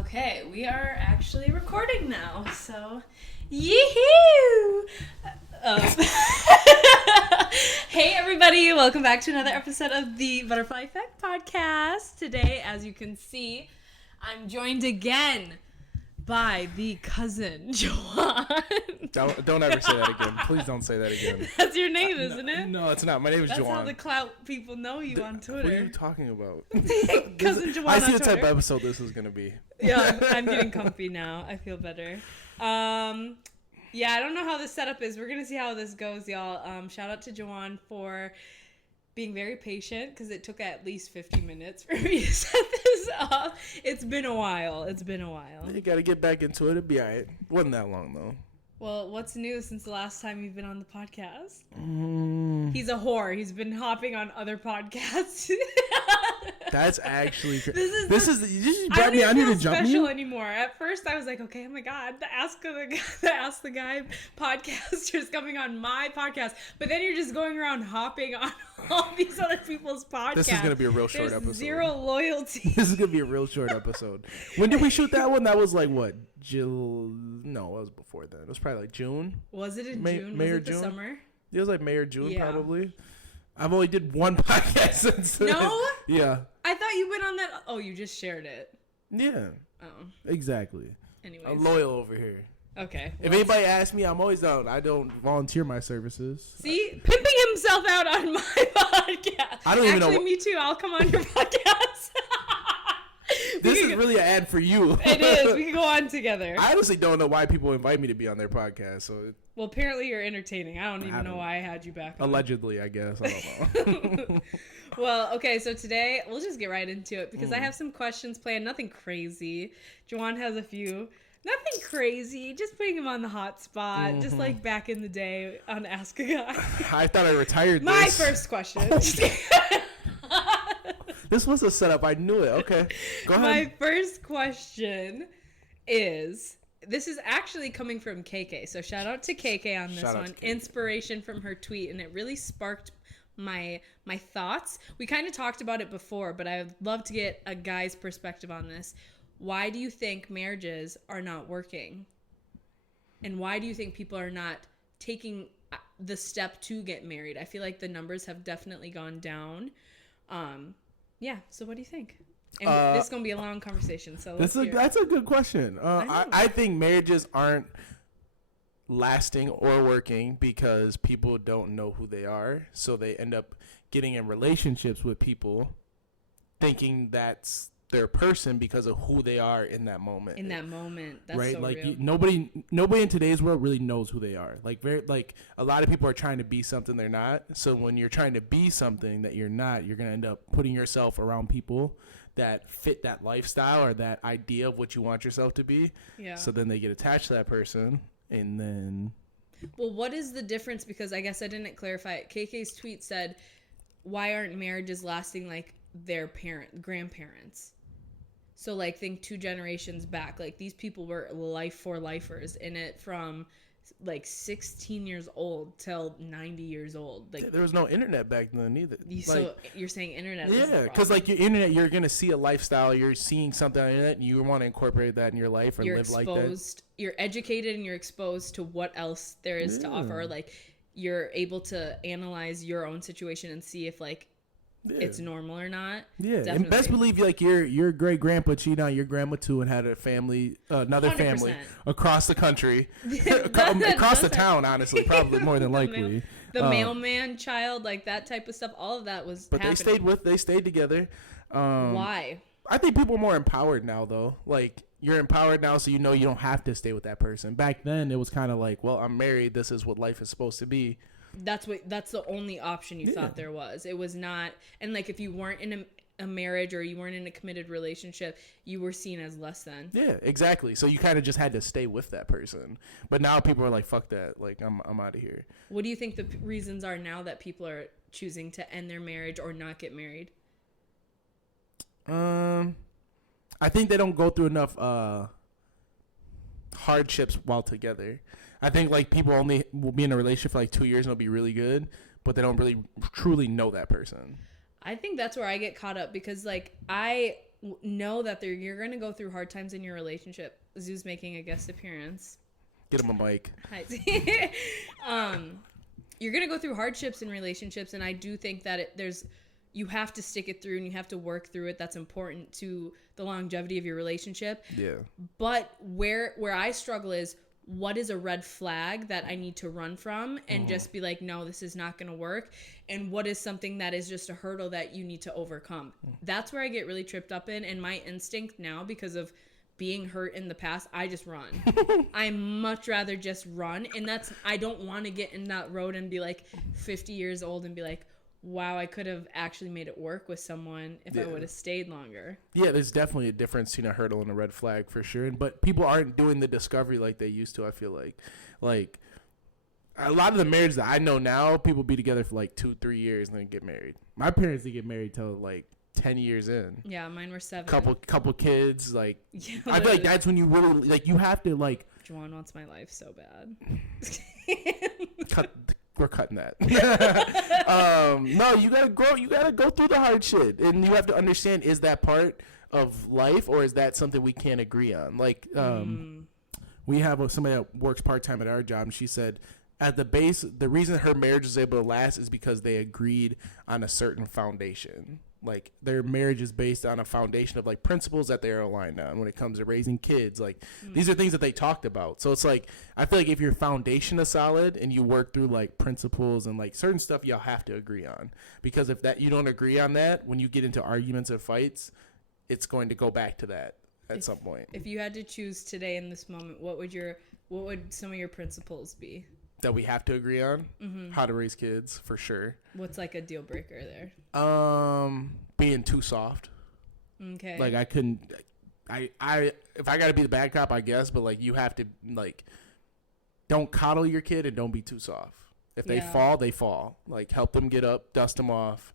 Okay, we are actually recording now, so yee-hoo! Hey everybody, welcome back to another episode of the Butterfly Effect Podcast. Today, as you can see, I'm joined again by the cousin, Jawon. Don't ever say that again. Please don't say that again. That's your name, isn't it? No, it's not. My name is Jawon. That's how the clout people know you on Twitter. What are you talking about? Cousin Jawon I see the on type of Twitter. episode this is going to be. Yeah, I'm getting comfy now. I feel better. Yeah, I don't know how this setup is. We're going to see how this goes, y'all. Shout out to Jawon for being very patient because it took at least 50 minutes for me to set this up. It's been a while. You got to get back into it. It'll be all right. Wasn't that long, though. Well, what's new since the last time you've been on the podcast? He's a whore. He's been hopping on other podcasts. That's actually crazy. You just brought me on here to jump me? special anymore. At first, I was like, okay, oh my god, the Ask the Guy podcaster is coming on my podcast. But then you're just going around hopping on all these other people's podcasts. This is gonna be a real short episode. Zero loyalty. This is gonna be a real short episode. When did we shoot that one? That was like what? No, it was before then. It was probably like June. Was it in June? May was or it the June? summer? It was like May or June, Yeah. probably. I've only did one podcast since then. No? Yeah. I thought you went on that. Oh, you just shared it. Yeah. Oh. Exactly. Anyways. I'm loyal over here. Okay. If anybody asks me, I'm always down. I don't volunteer my services. See, pimping himself out on my podcast. I don't even know. Actually, me too. I'll come on your podcast. This is really an ad for you. It is. We can go on together. I honestly don't know why people invite me to be on their podcast. So Well, apparently you're entertaining. I don't even know why I had you back on. Allegedly, I guess. I don't know. Well, okay, so today we'll just get right into it because I have some questions planned. Nothing crazy. Jawon has a few. Nothing crazy. Just putting him on the hot spot, just like back in the day on Ask a Guy. I thought I retired this. My first question. This was a setup. I knew it. Okay. Go ahead. My first question is... This is actually coming from KK. So shout out to KK on this one. Inspiration from her tweet, and it really sparked my thoughts. We kind of talked about it before, but I would love to get a guy's perspective on this. Why do you think marriages are not working? And why do you think people are not taking the step to get married? I feel like the numbers have definitely gone down. Yeah, so what do you think? And this is going to be a long conversation, so let's hear it. That's a good question. I think marriages aren't lasting or working because people don't know who they are. So they end up getting in relationships with people thinking that's their person because of who they are in that moment. That's right? So like real. nobody in today's world really knows who they are. Like a lot of people are trying to be something they're not. So when you're trying to be something that you're not, you're going to end up putting yourself around people that fit that lifestyle or that idea of what you want yourself to be. Yeah. So then they get attached to that person, and then... Well, what is the difference? Because I guess I didn't clarify it. KK's tweet said, why aren't marriages lasting like their grandparents? So, like, think 2 generations back. Like, these people were lifers in it from... like 16 years old till 90 years old. Like there was no internet back then either. So you're saying internet? Yeah, because like your internet, you're gonna see a lifestyle. You're seeing something on the internet, and you want to incorporate that in your life or live like that. You're educated and you're exposed to what else there is to offer. Like you're able to analyze your own situation and see if like it's normal or not. Yeah, definitely. And best believe like your great grandpa cheated on your grandma too and had a family, another 100%. Family across the country, across the town. Honestly, probably more than likely. The mailman child, like that type of stuff. All of that was. But happening. they stayed together. Why? I think people are more empowered now, though. Like you're empowered now, so you know you don't have to stay with that person. Back then, it was kind of like, well, I'm married. This is what life is supposed to be. That's the only option you thought there was. It was not, and like if you weren't in a marriage or you weren't in a committed relationship, you were seen as less than. Yeah, exactly. So you kind of just had to stay with that person. But now people are like, fuck that. Like I'm out of here. What do you think the reasons are now that people are choosing to end their marriage or not get married? I think they don't go through enough hardships while together. I think like people only will be in a relationship for like 2 years and it'll be really good, but they don't really truly know that person. I think that's where I get caught up because like know that you're going to go through hard times in your relationship. Zoo's making a guest appearance. Get him a mic. Hi. You're going to go through hardships in relationships, and I do think that you have to stick it through and you have to work through it. That's important to the longevity of your relationship. Yeah. But where I struggle is, what is a red flag that I need to run from and just be like, no, this is not going to work? And what is something that is just a hurdle that you need to overcome? That's where I get really tripped up in. And my instinct now, because of being hurt in the past, I just run. I much rather just run. And I don't want to get in that road and be like 50 years old and be like, wow, I could have actually made it work with someone if I would have stayed longer. Yeah, there's definitely a difference between a hurdle and a red flag for sure. But people aren't doing the discovery like they used to, I feel like. Like, a lot of the marriages that I know now, people be together for like 2-3 years and then get married. My parents didn't get married till like 10 years in. Yeah, mine were 7. Couple kids, like, yeah, I feel like that's when you really, like, you have to, like. Jawon wants my life so bad. We're cutting that. No, you gotta grow. You gotta go through the hard shit, and you have to understand: is that part of life, or is that something we can't agree on? Like, we have somebody that works part time at our job, and she said, at the base, the reason her marriage was able to last is because they agreed on a certain foundation. Like, their marriage is based on a foundation of like principles that they're aligned on when it comes to raising kids. Like, these are things that they talked about. So it's like, I feel like if your foundation is solid and you work through like principles and like certain stuff, you'll have to agree on, because if that you don't agree on that, when you get into arguments or fights, it's going to go back to that at some point. If you had to choose today in this moment, what would some of your principles be? That we have to agree on? How to raise kids, for sure. What's like a deal breaker there? Being too soft. Okay. Like, I couldn't. If I got to be the bad cop, I guess, but like, you have to, like, don't coddle your kid and don't be too soft. If they fall, they fall. Like, help them get up, dust them off,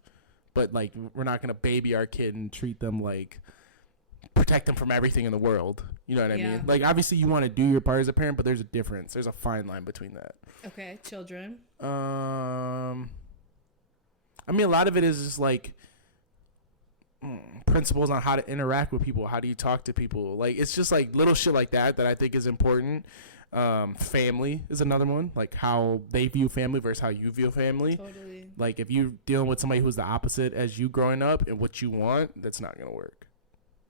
but like, we're not gonna baby our kid and treat them like, protect them from everything in the world. You know what I mean? Like, obviously you want to do your part as a parent, but there's a difference. There's a fine line between that. Okay. Children. I mean, a lot of it is just like principles on how to interact with people. How do you talk to people? Like, it's just like little shit like that I think is important. Family is another one. Like, how they view family versus how you view family. Totally. Like, if you're dealing with somebody who's the opposite as you growing up and what you want, that's not going to work.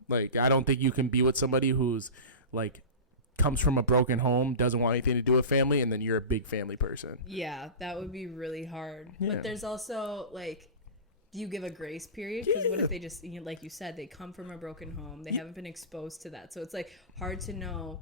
Like, I don't think you can be with somebody who's like comes from a broken home, doesn't want anything to do with family, and then you're a big family person. Yeah, that would be really hard. Yeah. But there's also like, do you give a grace period? Because what if they just, like you said, they come from a broken home, they haven't been exposed to that, so it's like hard to know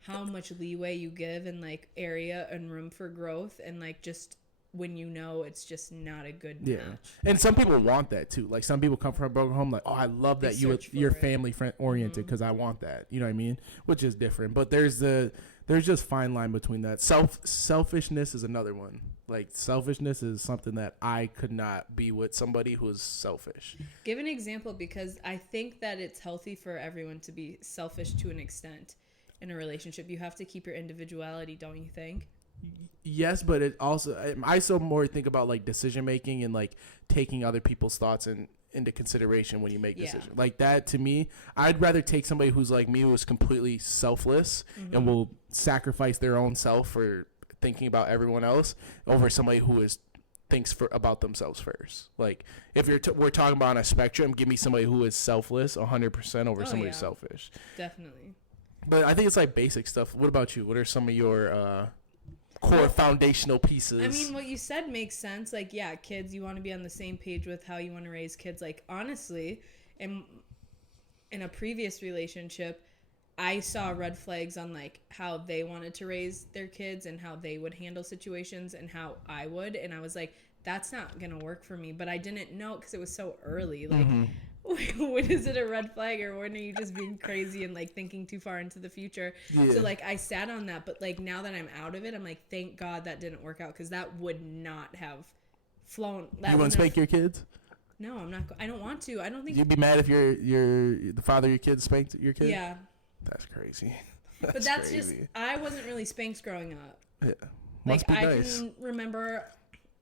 how much leeway you give and like area and room for growth, and like just when it's just not a good match. And some people want that too. Like, some people come from a broken home, like, oh, I love that you're family friend oriented because I want that. You know what I mean? Which is different. But there's just fine line between that. Selfishness is another one. Like, selfishness is something that I could not be with somebody who is selfish. Give an example, because I think that it's healthy for everyone to be selfish to an extent in a relationship. You have to keep your individuality, don't you think? Yes, but it also, I still more think about like decision making and like taking other people's thoughts into consideration when you make decisions. Like, that to me, I'd rather take somebody who's like me, who's completely selfless and will sacrifice their own self for thinking about everyone else, over somebody who thinks about themselves first. Like, if we're talking about on a spectrum, give me somebody who is selfless 100% over somebody who's selfish. Definitely. But I think it's like basic stuff. What about you? What are some of your core foundational pieces? I mean, what you said makes sense. Like, yeah, kids, you want to be on the same page with how you want to raise kids. Like, honestly, in a previous relationship, I saw red flags on like how they wanted to raise their kids and how they would handle situations and how I would, and I was like, that's not gonna work for me. But I didn't know because it was so early. Like, when is it a red flag, or when are you just being crazy and like thinking too far into the future? So like, I sat on that, but like, now that I'm out of it, I'm like, thank God that didn't work out, because that would not have flown. You want to spank your kids? No, I'm not. I don't want to. I don't think you'd be mad if you're the father of your kid spanked your kid. Yeah, that's crazy. But that's crazy. Just, I wasn't really spanked growing up. Yeah, like, I can remember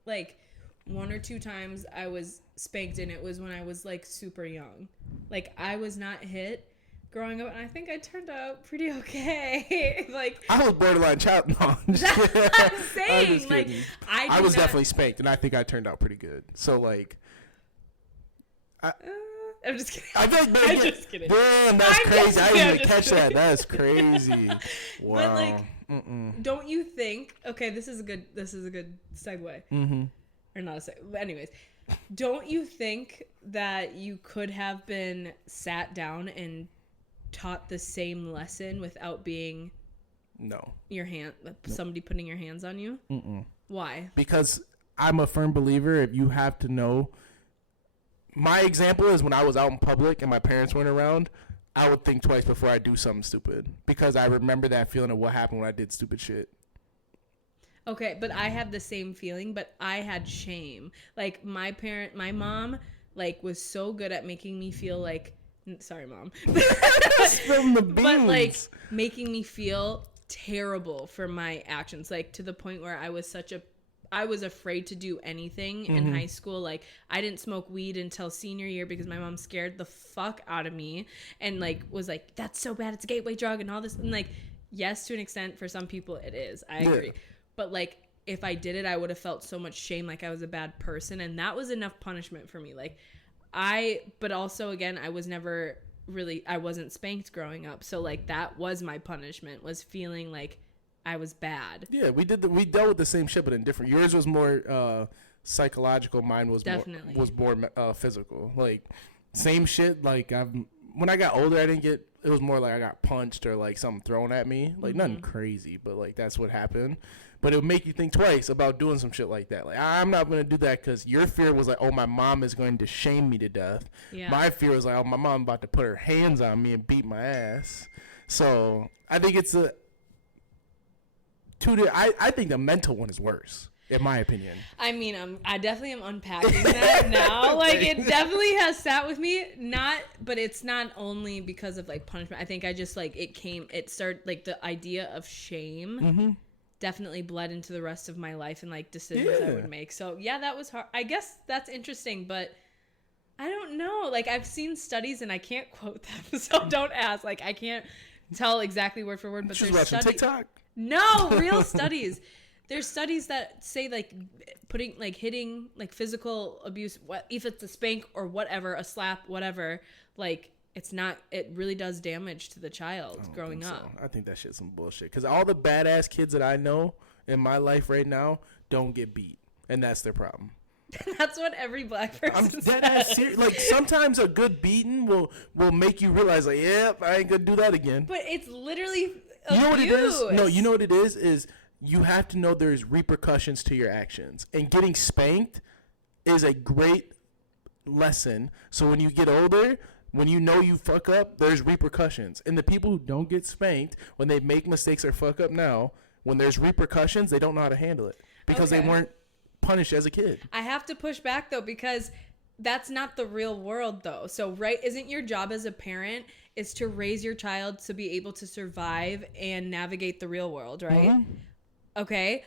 like 1 or 2 times I was spanked, and it was when I was like super young. Like I was not hit growing up, and I think I turned out pretty okay. Like I was borderline child. No, I'm just kidding. I'm saying, like I was definitely spanked, and I think I turned out pretty good. So like, I'm just kidding. I feel like, I'm just kidding. Damn, that's crazy. I didn't even catch that. That's crazy. Wow. But like, don't you think? Okay, this is a good segue. Mm-hmm. Or not a segue. But anyways, don't you think that you could have been sat down and taught the same lesson without being somebody putting your hands on you? Why? Because I'm a firm believer, if you have to know, my example is when I was out in public and my parents weren't around, I would think twice before I do something stupid, because I remember that feeling of what happened when I did stupid shit. Okay, but I had the same feeling, but I had shame. Like my mom like was so good at making me feel like, sorry, Mom. Spill the beans. But like making me feel terrible for my actions, like to the point where I was afraid to do anything in high school. Like I didn't smoke weed until senior year because my mom scared the fuck out of me and like was like, that's so bad, it's a gateway drug and all this. And like, yes, to an extent for some people it is. I agree. But like if I did it, I would have felt so much shame, like I was a bad person, and that was enough punishment for me. Like but also again, I wasn't spanked growing up. So like that was my punishment, was feeling like I was bad. Yeah, we dealt with the same shit, but in different. Yours was more psychological. Mine was definitely more physical. Like same shit. Like when I got older, I didn't get. It was more like I got punched or like something thrown at me. Like nothing crazy, but like that's what happened. But it would make you think twice about doing some shit like that. Like I'm not gonna do that because your fear was like, oh, my mom is going to shame me to death. Yeah. My fear was like, oh, my mom about to put her hands on me and beat my ass. So I think it's I think the mental one is worse, in my opinion. I mean, I definitely am unpacking that now. Like, it definitely has sat with me. But it's not only because of like punishment. I think I just like it started like the idea of shame definitely bled into the rest of my life and like decisions I would make. So yeah, that was hard. I guess that's interesting, but I don't know. Like I've seen studies and I can't quote them, so don't ask. Like I can't tell exactly word for word. But there's watching TikTok. No, real studies. There's studies that say like hitting, like physical abuse, what if it's a spank or whatever, a slap, whatever, like it really does damage to the child growing up. I think that shit's some bullshit. Because all the badass kids that I know in my life right now don't get beat. And that's their problem. That's what every black person says. Like sometimes a good beating will make you realize like, yep, I ain't gonna do that again. But it's literally abuse. You know what it is? No, you know what it is you have to know there's repercussions to your actions. And getting spanked is a great lesson. So when you get older, when you know you fuck up, there's repercussions. And the people who don't get spanked, when they make mistakes or fuck up now, when there's repercussions, they don't know how to handle it. Because they weren't punished as a kid. I have to push back, though, because that's not the real world, though. So, right, isn't your job as a parent is to raise your child to be able to survive and navigate the real world, right? Mm-hmm. Okay.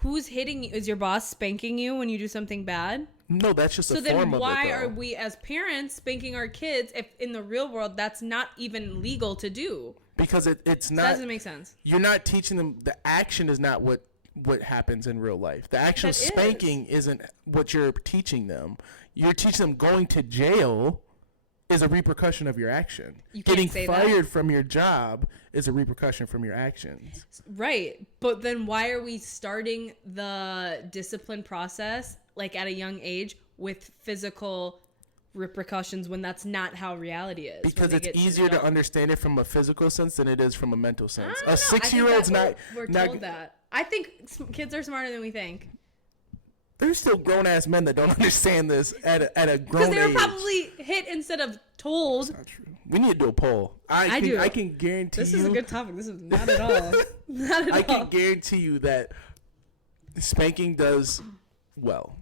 Who's hitting you? Is your boss spanking you when you do something bad? No, that's just a form of it. So then why are we as parents spanking our kids if in the real world that's not even legal to do? Because it's not. That doesn't make sense. You're not teaching them. The action is not what happens in real life. The actual spanking isn't what you're teaching them. You're teaching them going to jail is a repercussion of your action. Getting fired from your job is a repercussion from your actions. Right. But then why are we starting the discipline process like at a young age with physical repercussions when that's not how reality is? Because it's easier to understand it from a physical sense than it is from a mental sense. A 6-year-old's we're told that. I think kids are smarter than we think. There's still grown-ass men that don't understand this at a grown age. Because they were probably hit instead of told. That's not true. We need to do a poll. I can guarantee you. This is a good topic. This is not at all. Not at all. I can guarantee you that spanking does well.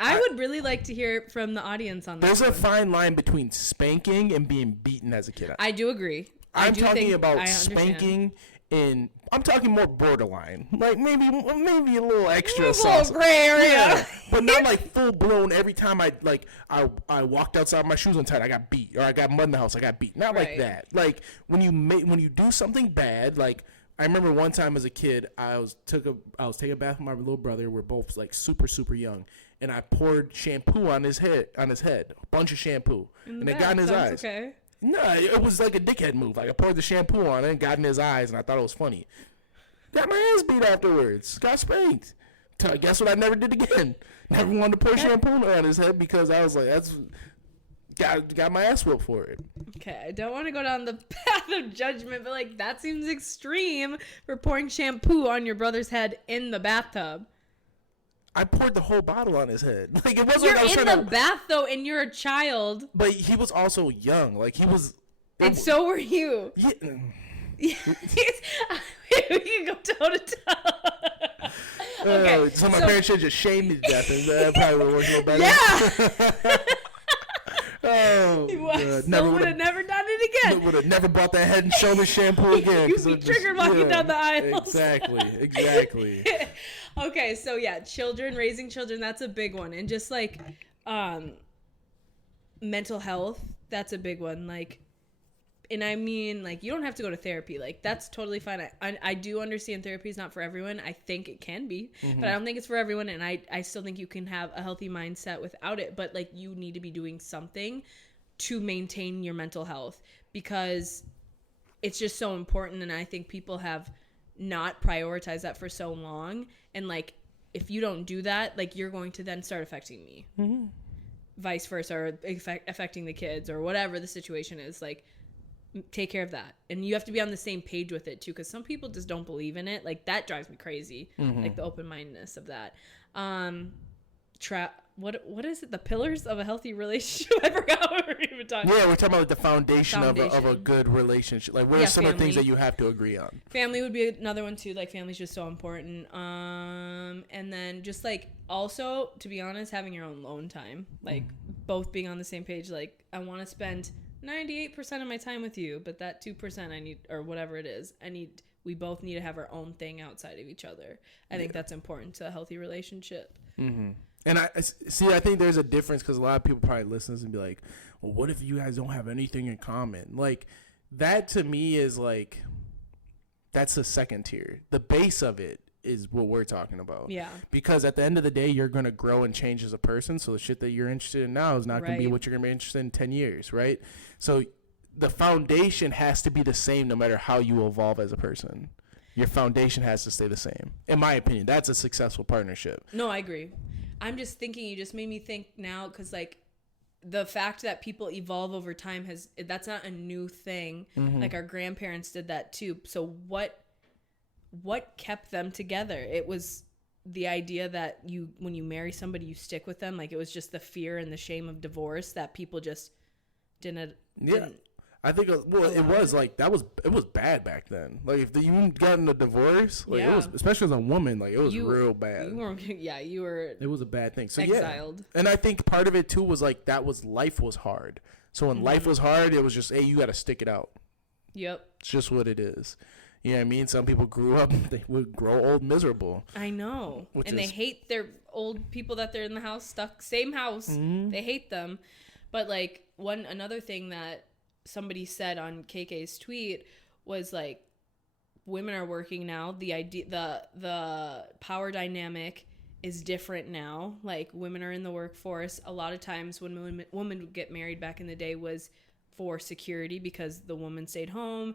I would really like to hear from the audience on that. There's a fine line between spanking and being beaten as a kid. I do agree. I'm talking about spanking in I'm talking more borderline, like maybe a little extra sauce, gray area, yeah, but not like full blown. Every time I walked outside, my shoes untied, I got beat, or I got mud in the house, I got beat. Not like that. Like when you do something bad, like I remember one time as a kid, I was taking a bath with my little brother. We're both like super young, and I poured shampoo on his head, a bunch of shampoo, and it got in his eyes. Okay. No, it was like a dickhead move. Like I poured the shampoo on it and got in his eyes, and I thought it was funny. Got my ass beat afterwards. Got spanked. Guess what? I never did again. Never wanted to pour shampoo on his head because I was like, got my ass whooped for it. Okay, I don't want to go down the path of judgment, but like that seems extreme for pouring shampoo on your brother's head in the bathtub. I poured the whole bottle on his head. Like it wasn't. You're like I was in the bath though, and you're a child. But he was also young. Like he was. And so were you. Yeah. We can go toe to toe. Okay. So my parents should just shame me to death, and that probably would work a little better. Yeah. Never would have never done it again. Would have never bought that Head and Shoulders shampoo again. You'd be triggered walking down the aisles. Exactly. Okay, so yeah, raising children, that's a big one. And just like mental health, that's a big one. Like, and I mean, like, you don't have to go to therapy. Like, that's totally fine. I do understand therapy is not for everyone. I think it can be, but I don't think it's for everyone. And I still think you can have a healthy mindset without it. But, like, you need to be doing something to maintain your mental health because it's just so important. And I think people have not prioritized that for so long. And, like, if you don't do that, like, you're going to then start affecting me. Mm-hmm. Vice versa, or affecting the kids or whatever the situation is. Like, take care of that. And you have to be on the same page with it too, because some people just don't believe in it. Like that drives me crazy. Like the open-mindedness of that. What is it? The pillars of a healthy relationship? I forgot what we were even talking about. Yeah, we're talking about like the foundation. Of a good relationship. Like what are some of the things that you have to agree on? Family would be another one too. Like family's just so important. And then just like also, to be honest, having your own alone time. Like both being on the same page. Like I want to spend 98% of my time with you, but that 2% I need, or whatever it is, we both need to have our own thing outside of each other. I think that's important to a healthy relationship. Mm-hmm. And I think there's a difference because a lot of people probably listen and be like, well, what if you guys don't have anything in common? Like that to me is like, that's the second tier. The base of it is what we're talking about. Yeah. Because at the end of the day, you're going to grow and change as a person. So the shit that you're interested in now is not going to be what you're going to be interested in 10 years, right? So the foundation has to be the same no matter how you evolve as a person. Your foundation has to stay the same. In my opinion, that's a successful partnership. No, I agree. I'm just thinking, you just made me think now, because like the fact that people evolve over time that's not a new thing. Mm-hmm. Like our grandparents did that too. So what kept them together? It was the idea that when you marry somebody, you stick with them. Like it was just the fear and the shame of divorce that people just didn't. I think it was like it was bad back then. Like if you got in a divorce, like it was, especially as a woman, like it was real bad. You were. It was a bad thing. So exiled. Yeah. And I think part of it too was like life was hard. So when life was hard, it was just, hey, you got to stick it out. Yep. It's just what it is. You know what I mean? Some people grew up, they would grow old miserable. I know. They hate their old people that they're in the house, stuck, same house. Mm-hmm. They hate them. But like another thing that somebody said on KK's tweet was like, women are working now. The idea, the power dynamic is different now. Like women are in the workforce. A lot of times when women would get married back in the day was for security because the woman stayed home,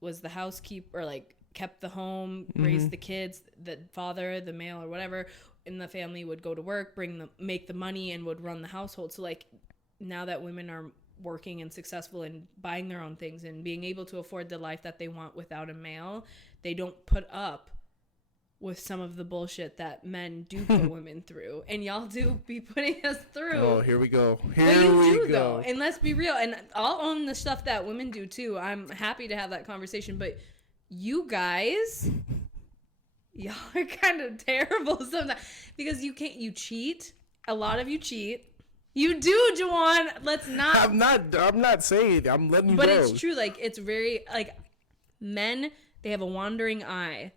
was the housekeeper, or like kept the home, raised the kids, the father, the male or whatever in the family would go to work, make the money and would run the household. So like now that women are working and successful and buying their own things and being able to afford the life that they want without a male, they don't put up with some of the bullshit that men do put women through, and y'all do be putting us through. Oh, here we go. Though, and let's be real. And I'll own the stuff that women do too. I'm happy to have that conversation, but you guys, y'all are kind of terrible sometimes because you cheat. A lot of you cheat. You do, Jawon. Let's not. I'm not saying it. I'm letting you know. But it's true. Like, it's very, like, men they have a wandering eye.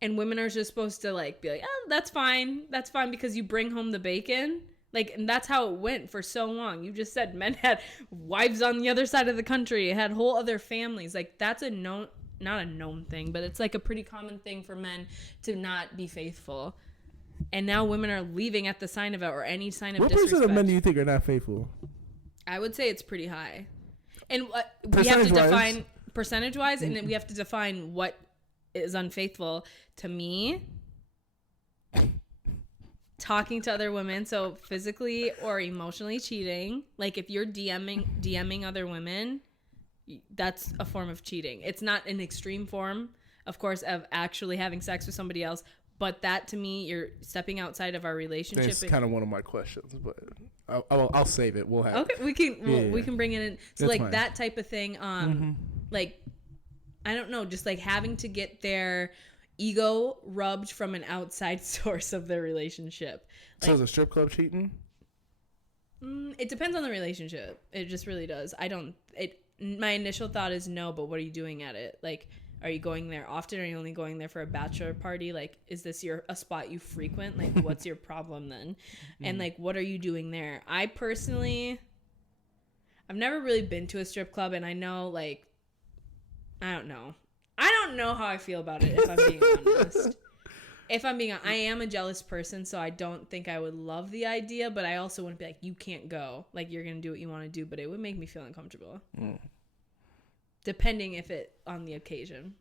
And women are just supposed to like be like, oh, that's fine because you bring home the bacon. Like, and that's how it went for so long. You just said men had wives on the other side of the country, had whole other families. Like, that's a known, not a known thing, but it's like a pretty common thing for men to not be faithful. And now women are leaving at the sign of it or any sign of disrespect. What percent of men do you think are not faithful? I would say it's pretty high. And we have to define percentage-wise, and then we have to define what is unfaithful. To me, talking to other women, so physically or emotionally cheating. Like if you're DMing other women, that's a form of cheating. It's not an extreme form, of course, of actually having sex with somebody else, but that to me, you're stepping outside of our relationship. It's kind of one of my questions, but I'll save it. We'll have okay. We can bring it in. So like fine. That type of thing. Like I don't know, just like having to get their ego rubbed from an outside source of their relationship. Like, so is a strip club cheating? It depends on the relationship. It just really does. My initial thought is no, but what are you doing at it? Like, are you going there often? Or are you only going there for a bachelor party? Like, is this a spot you frequent? Like, what's your problem then? And like, what are you doing there? I personally, I've never really been to a strip club, and I know, like, I don't know how I feel about it, if I'm being honest. I am a jealous person, so I don't think I would love the idea, but I also wouldn't be like, you can't go. Like, you're going to do what you want to do, but it would make me feel uncomfortable. Depending on the occasion.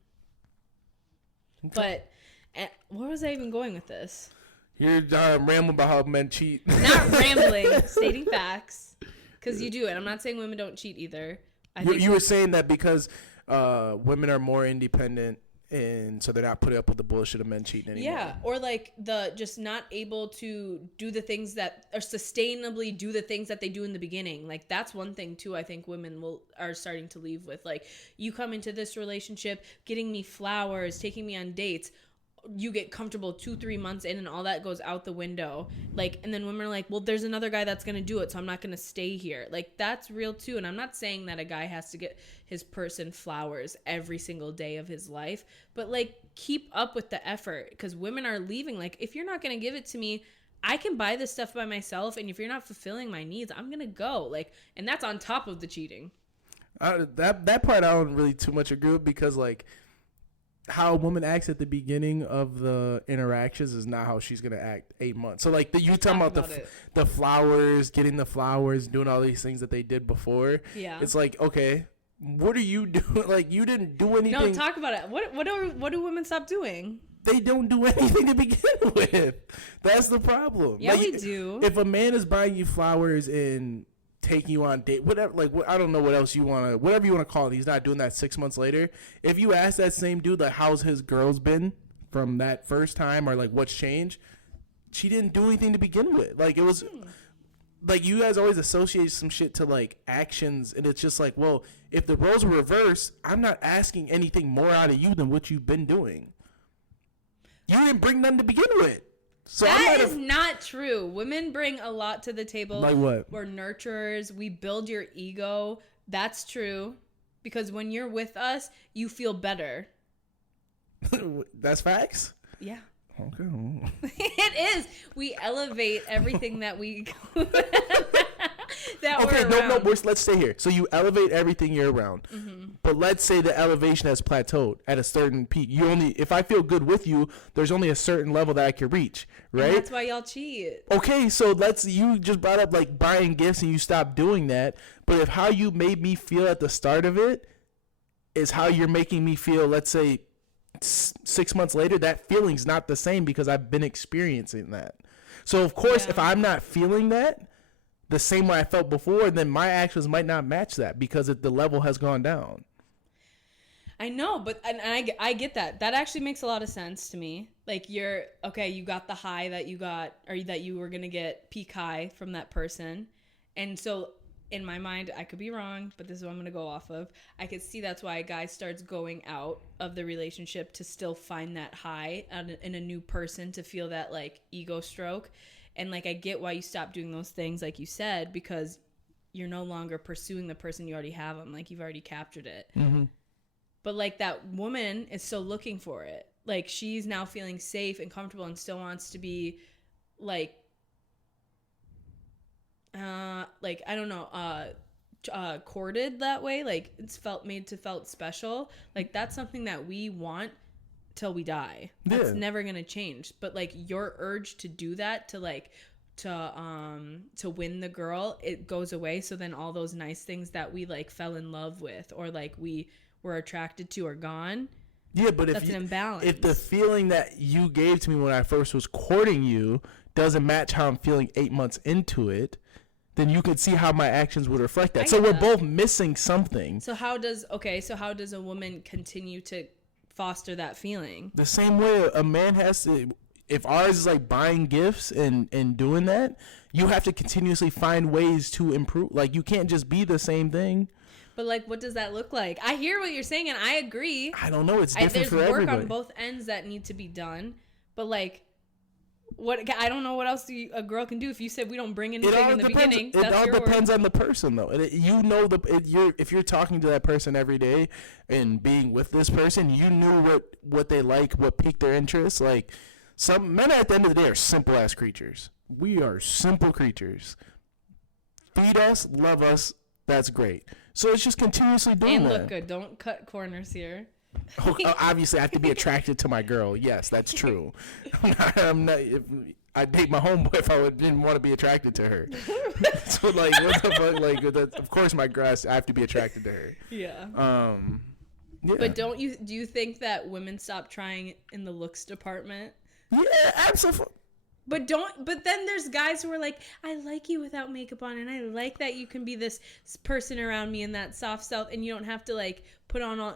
Okay. But where was I even going with this? You're rambling about how men cheat. Not rambling, stating facts. Because you do it. I'm not saying women don't cheat either. You were saying that because women are more independent, and so they're not putting up with the bullshit of men cheating anymore. Yeah, or like just not able to do the things that are sustainably do the things that they do in the beginning. Like that's one thing too. I think women are starting to leave with, like, you come into this relationship getting me flowers, taking me on dates. You get comfortable 2-3 months in and all that goes out the window. Like, and then women are like, well, there's another guy that's going to do it, so I'm not going to stay here. Like, that's real too. And I'm not saying that a guy has to get his person flowers every single day of his life, but like, keep up with the effort, because women are leaving. Like, if you're not going to give it to me, I can buy this stuff by myself. And if you're not fulfilling my needs, I'm going to go. Like, and that's on top of the cheating. That part I don't really too much agree with, because like, how a woman acts at the beginning of the interactions is not how she's gonna act 8 months. So like you talking about the flowers, getting the flowers, doing all these things that they did before. Yeah, it's like, okay, what are you doing? Like, you didn't do anything. No, talk about it. What do women stop doing? They don't do anything to begin with. That's the problem. Yeah, like, we do. If a man is buying you flowers and taking you on date, whatever, like, I don't know what else you want to, whatever you want to call it, he's not doing that 6 months later. If you ask that same dude, like, how's his girls been from that first time, or like, what's changed, she didn't do anything to begin with. Like, it was like, you guys always associate some shit to like actions, and it's just like, well, if the roles were reversed, I'm not asking anything more out of you than what you've been doing. You didn't bring none to begin with. So that is not true. Women bring a lot to the table. Like what? We're nurturers. We build your ego. That's true. Because when you're with us, you feel better. That's facts? Yeah. Okay. It is. We elevate everything that we okay, no, let's stay here. So you elevate everything you're around. Mm-hmm. But let's say the elevation has plateaued at a certain peak. If I feel good with you, there's only a certain level that I can reach, right? And that's why y'all cheat. Okay, so you just brought up like buying gifts and you stopped doing that. But if how you made me feel at the start of it is how you're making me feel, let's say 6 months later, that feeling's not the same because I've been experiencing that. So of course, if I'm not feeling that the same way I felt before, then my actions might not match that because the level has gone down. I know, but I get that. That actually makes a lot of sense to me. Like, you got the high that you got, or that you were going to get peak high from that person. And so in my mind, I could be wrong, but this is what I'm going to go off of. I could see that's why a guy starts going out of the relationship to still find that high in a new person, to feel that like ego stroke. And like, I get why you stop doing those things, like you said, because you're no longer pursuing the person you already have them. Like, you've already captured it. Mm-hmm. But like that woman is still looking for it. Like she's now feeling safe and comfortable and still wants to be like I don't know, courted that way. Like it's made to felt special. Like that's something that we want till we die. That's never gonna change. But like your urge to do that, to win the girl, it goes away. So then all those nice things that we like fell in love with or like we were attracted to are gone. Yeah, but that's an imbalance. If the feeling that you gave to me when I first was courting you doesn't match how I'm feeling 8 months into it, then you could see how my actions would reflect that. So we're both missing something. So how does a woman continue to foster that feeling? The same way a man has to. If ours is like buying gifts and doing that, you have to continuously find ways to improve. Like you can't just be the same thing. But like, what does that look like? I hear what you're saying, and I agree. I don't know. It's different for everybody. There's work on both ends that need to be done. But like, I don't know what else a girl can do. If you said we don't bring anything in the beginning, it all depends on the person, though. If you're talking to that person every day and being with this person, you knew what they like, what piqued their interest. Like some men at the end of the day are simple ass creatures. We are simple creatures. Feed us, love us. That's great. So it's just continuously doing that. And look good. Don't cut corners here. Obviously, I have to be attracted to my girl. Yes, that's true. I'm not. If I date my homeboy, if I didn't want to be attracted to her. So like, what the fuck? Like, of course, my grass. I have to be attracted to her. Yeah. Yeah. But do you think that women stop trying in the looks department? Yeah, absolutely. But then there's guys who are like, I like you without makeup on, and I like that you can be this person around me and that soft self, and you don't have to like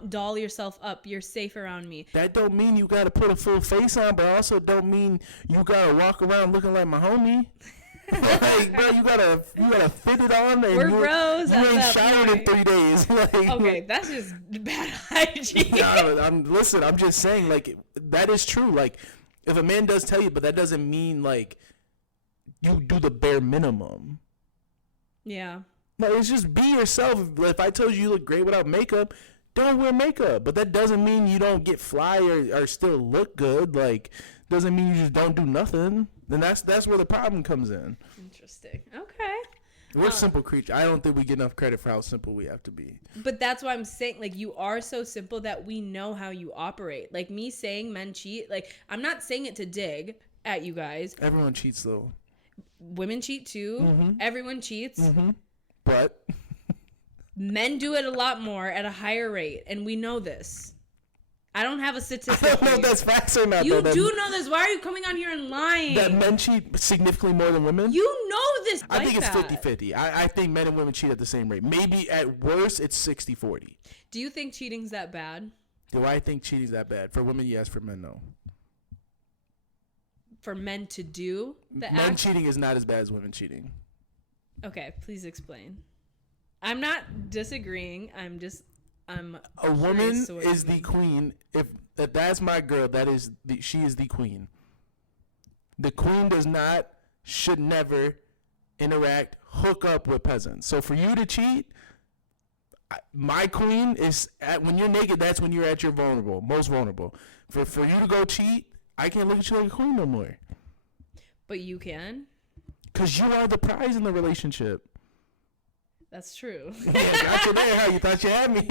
doll yourself up. You're safe around me. That don't mean you gotta put a full face on, but also don't mean you gotta walk around looking like my homie. Like, bro, you gotta fit it on. And we're bros. You ain't showered in 3 days. Like, okay, that's just bad hygiene. No, I'm just saying, like, that is true. Like, if a man does tell you, but that doesn't mean like you do the bare minimum. Yeah. Like, it's just be yourself. If I told you look great without makeup, don't wear makeup. But that doesn't mean you don't get fly or still look good. Like, doesn't mean you just don't do nothing. Then that's where the problem comes in. Interesting. Okay. We're simple creatures. I don't think we get enough credit for how simple we have to be. But that's why I'm saying, like, you are so simple that we know how you operate. Like, me saying men cheat, like, I'm not saying it to dig at you guys. Everyone cheats, though. Women cheat, too. Mm-hmm. Everyone cheats. Mm-hmm. But men do it a lot more at a higher rate, and we know this. I don't have a statistic. I don't know if that's facts or not. You do know this. Why are you coming on here and lying? That men cheat significantly more than women? You know this. I think it's 50-50. I think men and women cheat at the same rate. Maybe at worst, it's 60-40. Do you think cheating's that bad? Do I think cheating's that bad? For women, yes. For men, no. For men to do the men act? Cheating is not as bad as women cheating. Okay, please explain. I'm not disagreeing. A woman is the queen. If that's my girl, she is the queen. The queen should never interact, hook up with peasants. So for you to cheat, my queen is when you're naked. That's when you're at your most vulnerable. For you to go cheat, I can't look at you like a queen no more. But you can. Because you are the prize in the relationship. That's true. Yeah, got you there. How you thought you had me?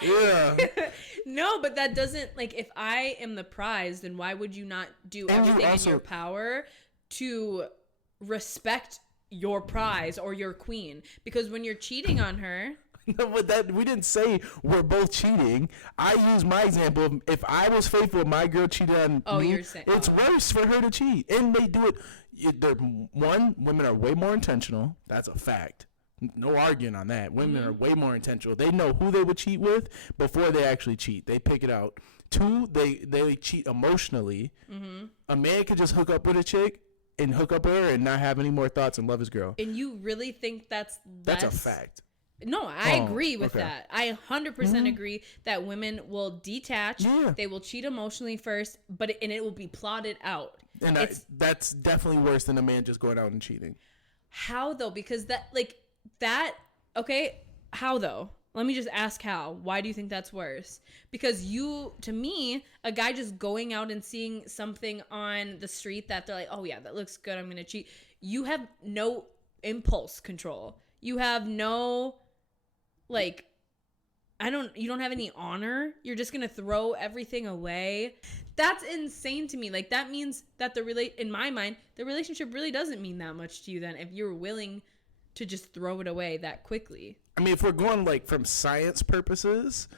Yeah. No, but that doesn't, like, if I am the prize, then why would you not do everything in your power to respect your prize or your queen? Because when you're cheating on her... No, but we didn't say we're both cheating. I use my example of if I was faithful, my girl cheated on me. You're saying, it's worse for her to cheat. And they do it. Women are way more intentional. That's a fact. No arguing on that. Women are way more intentional. They know who they would cheat with before they actually cheat. They pick it out. 2, they cheat emotionally. Mm-hmm. A man could just hook up with a chick and hook up with her and not have any more thoughts and love his girl. And you really think that's a fact. No, I agree with that. I 100% agree that women will detach. Yeah. They will cheat emotionally first, and it will be plotted out. And that's definitely worse than a man just going out and cheating. How though? Because okay, how though? Let me just ask how. Why do you think that's worse? Because to me, a guy just going out and seeing something on the street that they're like, oh yeah, that looks good, I'm going to cheat. You have no impulse control. You have no, like, you don't have any honor. You're just going to throw everything away. That's insane to me. Like, that means that in my mind, the relationship really doesn't mean that much to you then if you're willing to just throw it away that quickly. I mean, if we're going like from science purposes,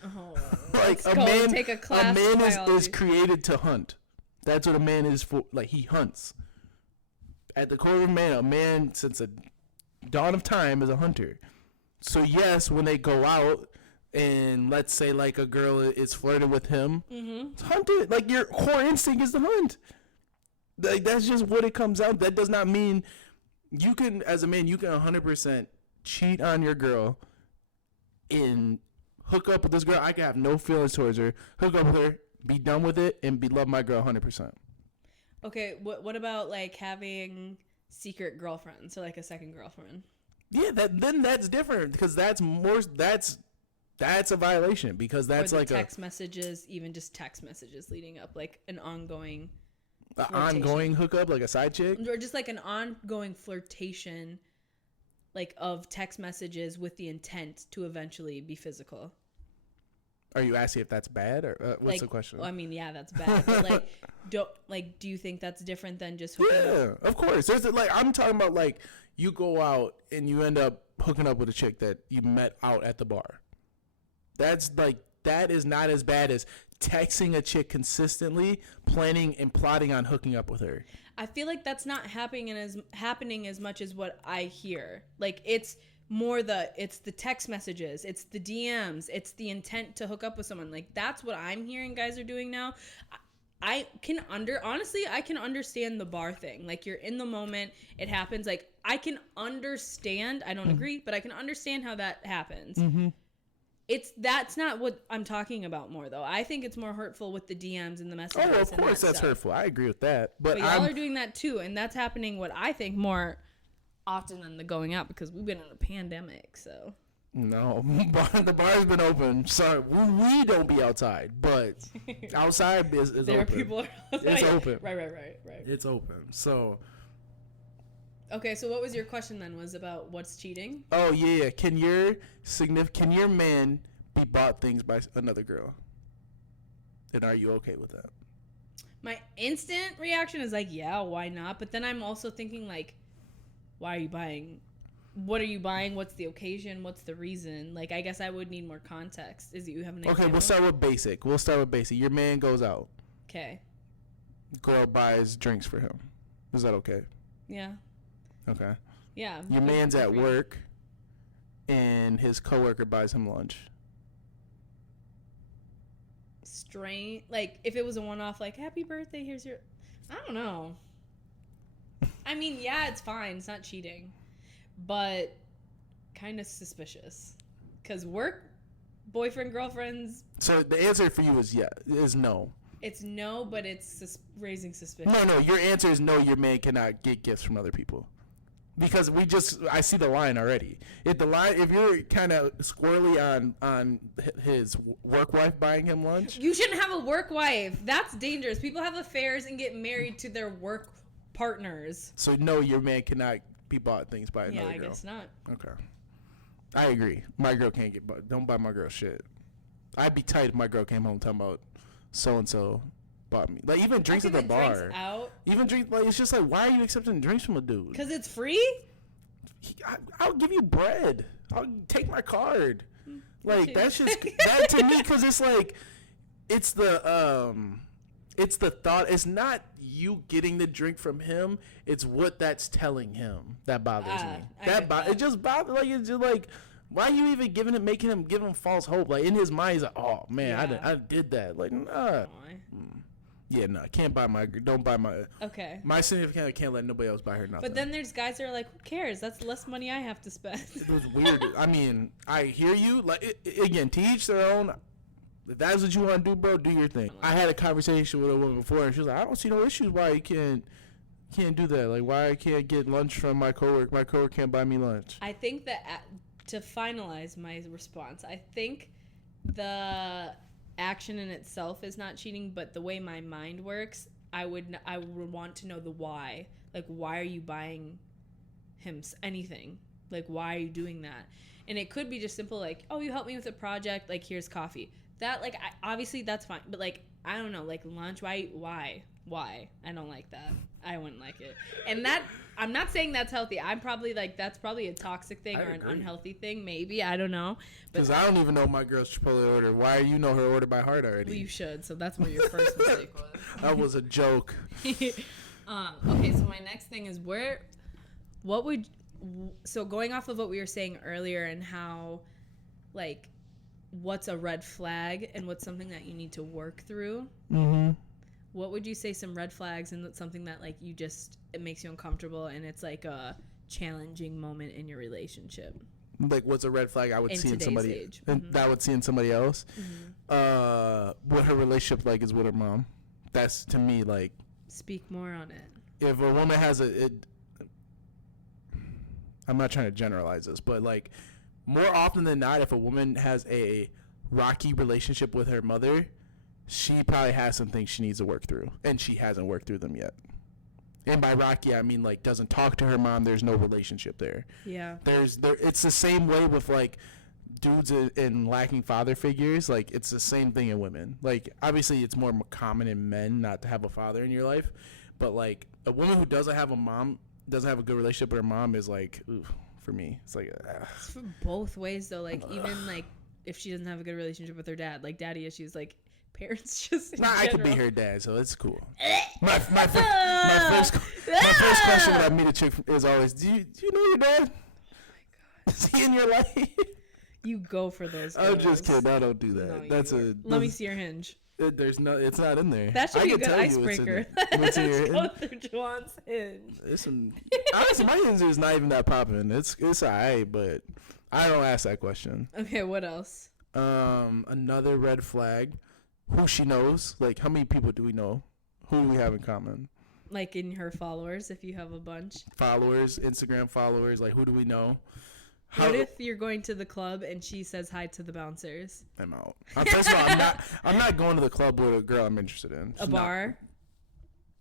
like a man is created to hunt. That's what a man is for. Like, he hunts. At the core of a man since the dawn of time is a hunter. So yes, when they go out and let's say like a girl is flirting with him, hunt it. Like, your core instinct is to hunt. Like, that's just what it comes out. That does not mean you can, as a man, you can 100% cheat on your girl and hook up with this girl. I can have no feelings towards her. Hook up with her, be done with it, and love my girl 100%. Okay, what about like having secret girlfriends or like a second girlfriend? Yeah, then that's different because that's a violation because that's or the like text messages, even just text messages leading up, like an ongoing hookup, like a side chick, or just like an ongoing flirtation, like of text messages with the intent to eventually be physical. Are you asking if that's bad or what's the question? Well, I mean, yeah, that's bad. But do you think that's different than just hooking up? Yeah, of course. There's I'm talking about like you go out and you end up hooking up with a chick that you met out at the bar. That is not as bad as texting a chick consistently, planning and plotting on hooking up with her. I feel like that's not happening as much as what I hear. Like, it's more it's the text messages, it's the DMs, it's the intent to hook up with someone. Like, that's what I'm hearing guys are doing now. I can understand the bar thing. Like, you're in the moment, it happens. Like, I can understand. I don't agree, but I can understand how that happens. Mm-hmm. That's not what I'm talking about more, though. I think it's more hurtful with the DMs and the messages. Oh, of course that's hurtful. I agree with that. But y'all are doing that too, and that's happening, what I think, more often than the going out, because we've been in a pandemic, so. No, the bar's been open. Sorry, we don't be outside, but outside is open. There are people. It's open. Right. It's open. So. Okay, so what was your question then? Was about what's cheating? Oh yeah. Can your man be bought things by another girl? And are you okay with that? My instant reaction is like, yeah, why not? But then I'm also thinking like, why are you buying? What are you buying? What's the occasion? What's the reason? Like, I guess I would need more context. Is it you have an example? Okay, we'll start with basic. Your man goes out. Okay. Girl buys drinks for him. Is that okay? Yeah. Okay. Yeah. Your man's at work, and his coworker buys him lunch. Strange. Like, if it was a one-off, like, happy birthday, here's your... I don't know. I mean, yeah, it's fine. It's not cheating. But kind of suspicious. Because work, boyfriend, girlfriends... So the answer for you is no. It's no, but it's raising suspicion. No, your answer is no, your man cannot get gifts from other people. Because I see the line already. If you're kind of squirrely on his work wife buying him lunch. You shouldn't have a work wife. That's dangerous. People have affairs and get married to their work partners. So no, your man cannot be bought things by another girl. Yeah, I guess not. Okay. I agree. My girl can't get bought. Don't buy my girl shit. I'd be tight if my girl came home talking about so-and-so bought me. Like, even drinks at the bar. Drinks out. Even drink, like, it's just like, why are you accepting drinks from a dude? Because it's free? I'll give you bread. I'll take my card. Like, that's just, that to me, because it's like, it's the thought. It's not you getting the drink from him. It's what that's telling him that bothers me. It just bothers, like, it's just like, why are you even making him give him false hope? Like, in his mind, he's like, oh man, yeah. I did that. Like, nah. Yeah, no, don't buy my. Okay. My significant other can't let nobody else buy her nothing. But then there's guys that are like, who cares? That's less money I have to spend. It was weird. I mean, I hear you. Like, again, to each their own. If that's what you want to do, bro, do your thing. I had a conversation with a woman before, and she was like, I don't see no issues why you can't do that. Like, why I can't get lunch from my coworker. My coworker can't buy me lunch. I think that to finalize my response, I think the action in itself is not cheating, but the way my mind works, I would want to know the why. Like, why are you buying him anything? Like, why are you doing that? And it could be just simple, like, oh, you helped me with a project, like, here's coffee. That, like, obviously that's fine, but, like, I don't know, like, lunch, why? I don't like that. I wouldn't like it. And that, I'm not saying that's healthy. I'm probably, like, that's probably a toxic thing or an unhealthy thing, maybe. I don't know. Because I don't even know my girl's Chipotle order. Why you know her order by heart already? Well, you should, so that's where your first mistake was. That was a joke. Okay, so my next thing is so going off of what we were saying earlier and how, like, what's a red flag and what's something that you need to work through. Mm-hmm. What would you say some red flags and that's something that, like, it makes you uncomfortable and it's like a challenging moment in your relationship? Like, what's a red flag I would see in somebody age. And that I would see in somebody else? Mm-hmm. What her relationship like is with her mom. That's, to me, like, speak more on it. If a woman has I'm not trying to generalize this, but, like, more often than not, if a woman has a rocky relationship with her mother, she probably has some things she needs to work through, and she hasn't worked through them yet. And by rocky, I mean, like, doesn't talk to her mom. There's no relationship there. Yeah. It's the same way with, like, dudes in lacking father figures. Like, it's the same thing in women. Like, obviously, it's more common in men not to have a father in your life, but, like, a woman who doesn't have a mom, doesn't have a good relationship with her mom is, like, ooh, for me, it's like it's for both ways though. Like, even like if she doesn't have a good relationship with her dad, like daddy issues, like parents just I could be her dad, so it's cool. my first question when I meet a chick is always, do you know your dad? Oh my God. Is he in your life? You go for those girls. I'm just kidding. I don't do that. No, let me see your hinge. It's not in there. That should be a good icebreaker. Let's go through Jawon's hinge. Honestly, my hinge is not even that popping. It's alright, but I don't ask that question. Okay, what else? Another red flag. Who she knows? Like, how many people do we know? Who do we have in common? Like, in her followers, if you have a bunch. Followers, Instagram followers. Like, who do we know? What if you're going to the club and she says hi to the bouncers? I'm out. First of all, I'm not going to the club with a girl I'm interested in. A bar?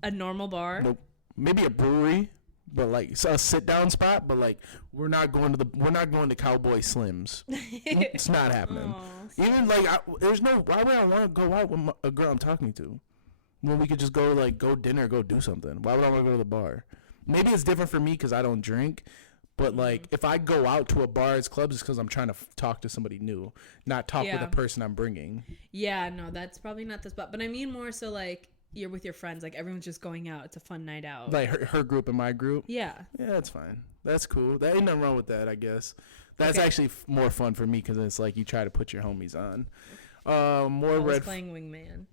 A normal bar? Nope. Maybe a brewery, but like a sit down spot. But like we're not going to Cowboy Slims. It's not happening. Even like why would I want to go out with a girl I'm talking to when we could just go dinner, go do something? Why would I want to go to the bar? Maybe it's different for me because I don't drink. But, like, if I go out to a bar's club, it's because I'm trying to talk to somebody new, not talk with a person I'm bringing. Yeah, no, that's probably not the spot. But I mean more so, like, you're with your friends. Like, everyone's just going out. It's a fun night out. Like, her group and my group? Yeah. Yeah, that's fine. That's cool. There ain't nothing wrong with that, I guess. That's actually more fun for me because it's like you try to put your homies on. Playing Wingman.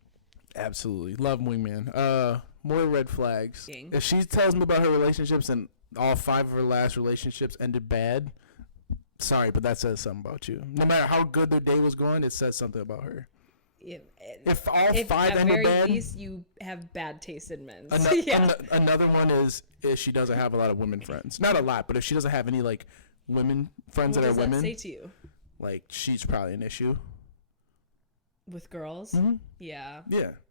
Absolutely. Love Wingman. More red flags. If she tells me about her relationships and all 5 of her last relationships ended bad, sorry, but that says something about you. No matter how good their day was going, it says something about her. If all 5 ended bad, at very least you have bad taste in men. Another one is she doesn't have a lot of women friends. Not a lot, but if she doesn't have any like women friends that are women, what does that say to you? Like, she's probably an issue with girls. Mm-hmm. Yeah.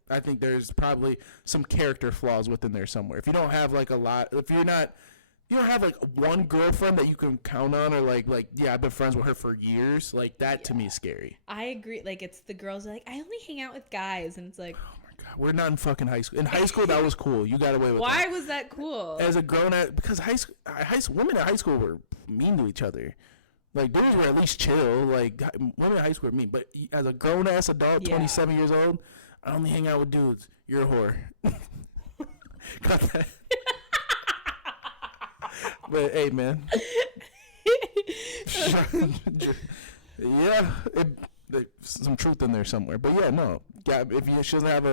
I think there's probably some character flaws within there somewhere. If you don't have like a lot, if you don't have like one girlfriend that you can count on, or like I've been friends with her for years, like that to me is scary. I agree. Like, it's the girls are like, I only hang out with guys, and it's like, oh my God, we're not in fucking high school. In high school, that was cool. You got away with Why was that cool? As a grown up, because women in high school were mean to each other. Like, dudes were at least chill. Like, women in high school were mean, but as a grown ass adult, 27 years old, I only hang out with dudes. You're a whore. Got that. But hey, man. Yeah, there's some truth in there somewhere. But yeah, no. If she doesn't have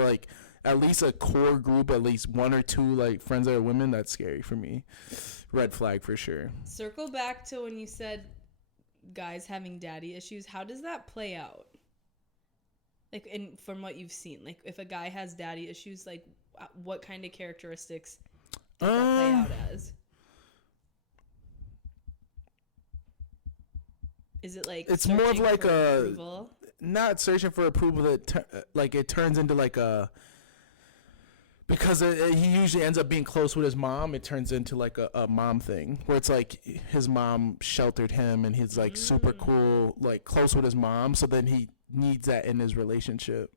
at least a core group, at least 1 or 2 like friends that are women, that's scary for me. Red flag for sure. Circle back to when you said guys having daddy issues. How does that play out? Like, from what you've seen, like if a guy has daddy issues, like what kind of characteristics does that play out as? Is it like it's more of like approval? Not searching for approval. That like it turns into like a, because he usually ends up being close with his mom. It turns into like a mom thing where it's like his mom sheltered him and he's like super cool, like close with his mom. So then he needs that in his relationship.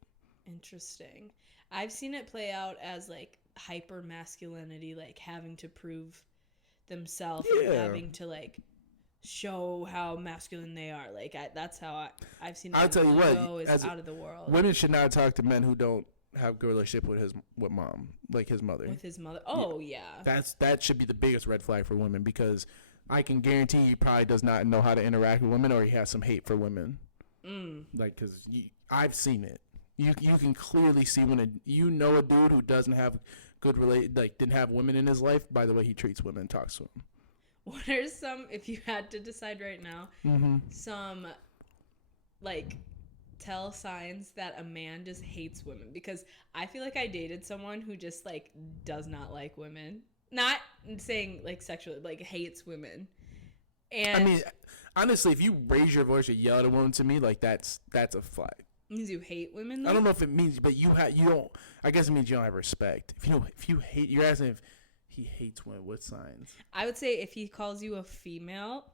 Interesting. I've seen it play out as like hyper masculinity, like having to prove themselves and having to like show how masculine they are. Like that's how I've seen it. I'll tell you what, is out of the world. Women should not talk to men who don't have a good relationship with mom, like his mother. With his mother. Oh yeah. That should be the biggest red flag for women, because I can guarantee he probably does not know how to interact with women, or he has some hate for women. Like, because I've seen it. You can clearly see when a dude who doesn't have good didn't have women in his life by the way he treats women and talks to them. What are some, if you had to decide right now, some like tell signs that a man just hates women? Because I feel like I dated someone who just like does not like women. Not saying like sexually, like hates women. And I mean, honestly, if you raise your voice or yell at a woman to me, like that's a flag. Means you hate women, though? I don't know if it means, but you don't. I guess it means you don't have respect. If you hate, you're asking if he hates women. What signs? I would say if he calls you a female,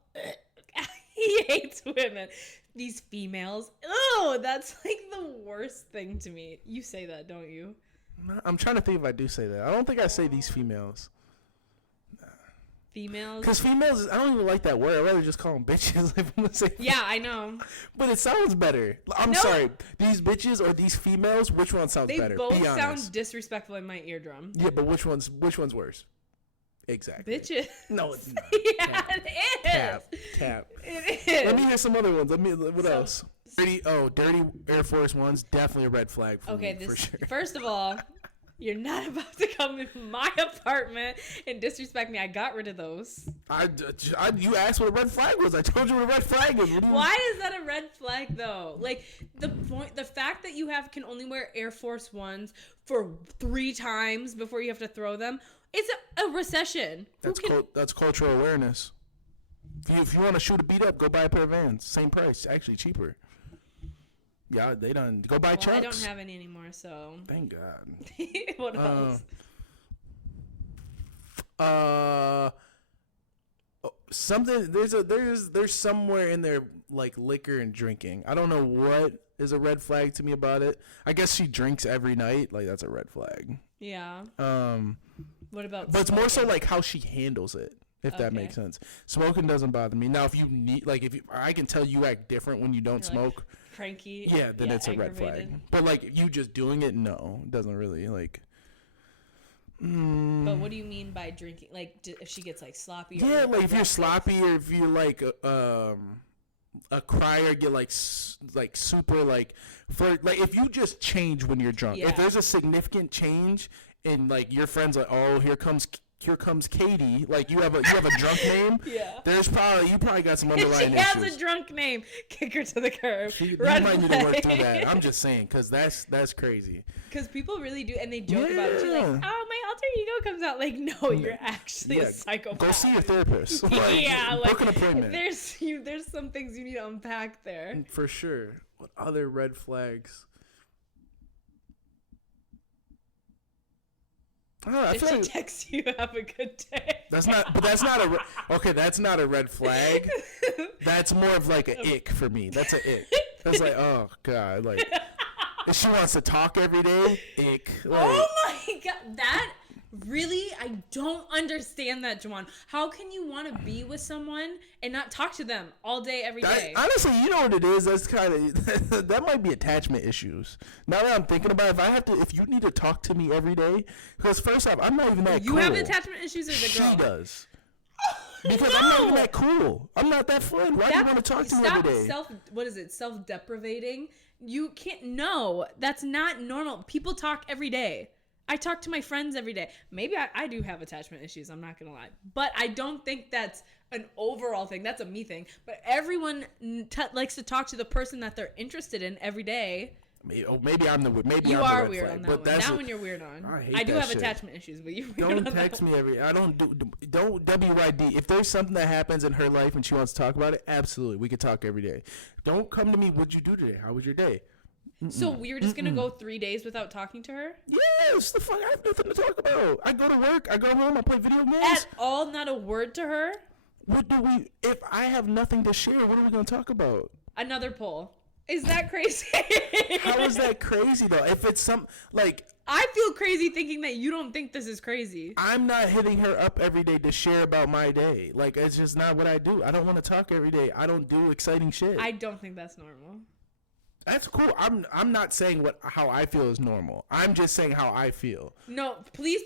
he hates women. These females, oh, that's like the worst thing to me. You say that, don't you? I'm trying to think if I do say that. I don't think I say these females. Females? Because females, I don't even like that word. I'd rather just call them bitches. If I'm gonna say yeah, I know. But it sounds better. I'm sorry. These bitches or these females, which one sounds better? They both sound disrespectful in my eardrum. Yeah, but which one's worse? Exactly. Bitches. No, it's not. Yeah, it is. Cap. It is. Let me hear some other ones. What else? Dirty Air Force Ones, definitely a red flag for me, for sure. First of all, you're not about to come in my apartment and disrespect me. I got rid of those. You asked what a red flag was. I told you what a red flag is. Why is that a red flag, though? Like, the fact that you can only wear Air Force Ones for 3 times before you have to throw them, it's a recession. That's cultural awareness. If you want to shoot a beat up, go buy a pair of Vans. Same price. Actually cheaper. Yeah, they done. Go buy Chucks. I don't have any anymore, so. Thank God. What else? Something there's somewhere in there like liquor and drinking. I don't know what is a red flag to me about it. I guess she drinks every night. Like that's a red flag. Yeah. What about? But it's more so like how she handles it. If that makes sense. Smoking doesn't bother me. Now, if I can tell you act different when you don't smoke. Like cranky. Yeah, then it's a red flag. But like you just doing it, no, it doesn't really like. But what do you mean by drinking? Like if she gets like sloppy? Yeah, like if you're sloppy or if you're like a crier, get like super like for like if you just change when you're drunk. If there's a significant change and like your friends like, oh, here comes Katie. Like you have a drunk name. Yeah. You probably got some underlying issues. She has a drunk name. Kick her to the curb. You might need to work through that. I'm just saying, because that's crazy. Because people really do, and they joke about it. She's like, oh, my alter ego comes out. Like, no, you're actually a psychopath. Go see your therapist. Book an appointment. There's some things you need to unpack there. For sure. What other red flags? If she texts you, have a good day. That's not a red flag. That's more of like an ick for me. That's an ick. That's like, oh God, like if she wants to talk every day, ick. Like, oh my God, that really, I don't understand that, Jawon. How can you want to be with someone and not talk to them all day, every day? Honestly, you know what it is? That's kind of that might be attachment issues. Now that I'm thinking about it, if you need to talk to me every day, because first off, I'm not even that cool. You have attachment issues, or the girl? She does. Because I'm not even that cool. I'm not that fun. Why do you want to talk to me every day? Self-deprivating. You can't. No, that's not normal. People talk every day. I talk to my friends every day. Maybe I do have attachment issues. I'm not going to lie. But I don't think that's an overall thing. That's a me thing. But everyone likes to talk to the person that they're interested in every day. Maybe I'm the maybe you I'm are the weird flag, on that but one. that's That one you're weird on. I do have shit. attachment issues, but you're weird don't on text that me every. I don't WYD. If there's something that happens in her life and she wants to talk about it, absolutely, we could talk every day. Don't come to me. What'd you do today? How was your day? So we're just gonna go 3 days without talking to her? Yes, the fuck. I have nothing to talk about. I go to work. I go home. I play video games. At all, not a word to her. What do we? If I have nothing to share, what are we gonna talk about? Another poll. Is that crazy? How is that crazy though? If it's some like. I feel crazy thinking that you don't think this is crazy. I'm not hitting her up every day to share about my day. Like, it's just not what I do. I don't want to talk every day. I don't do exciting shit. I don't think that's normal. That's cool. I'm not saying how I feel is normal. I'm just saying how I feel. No, please,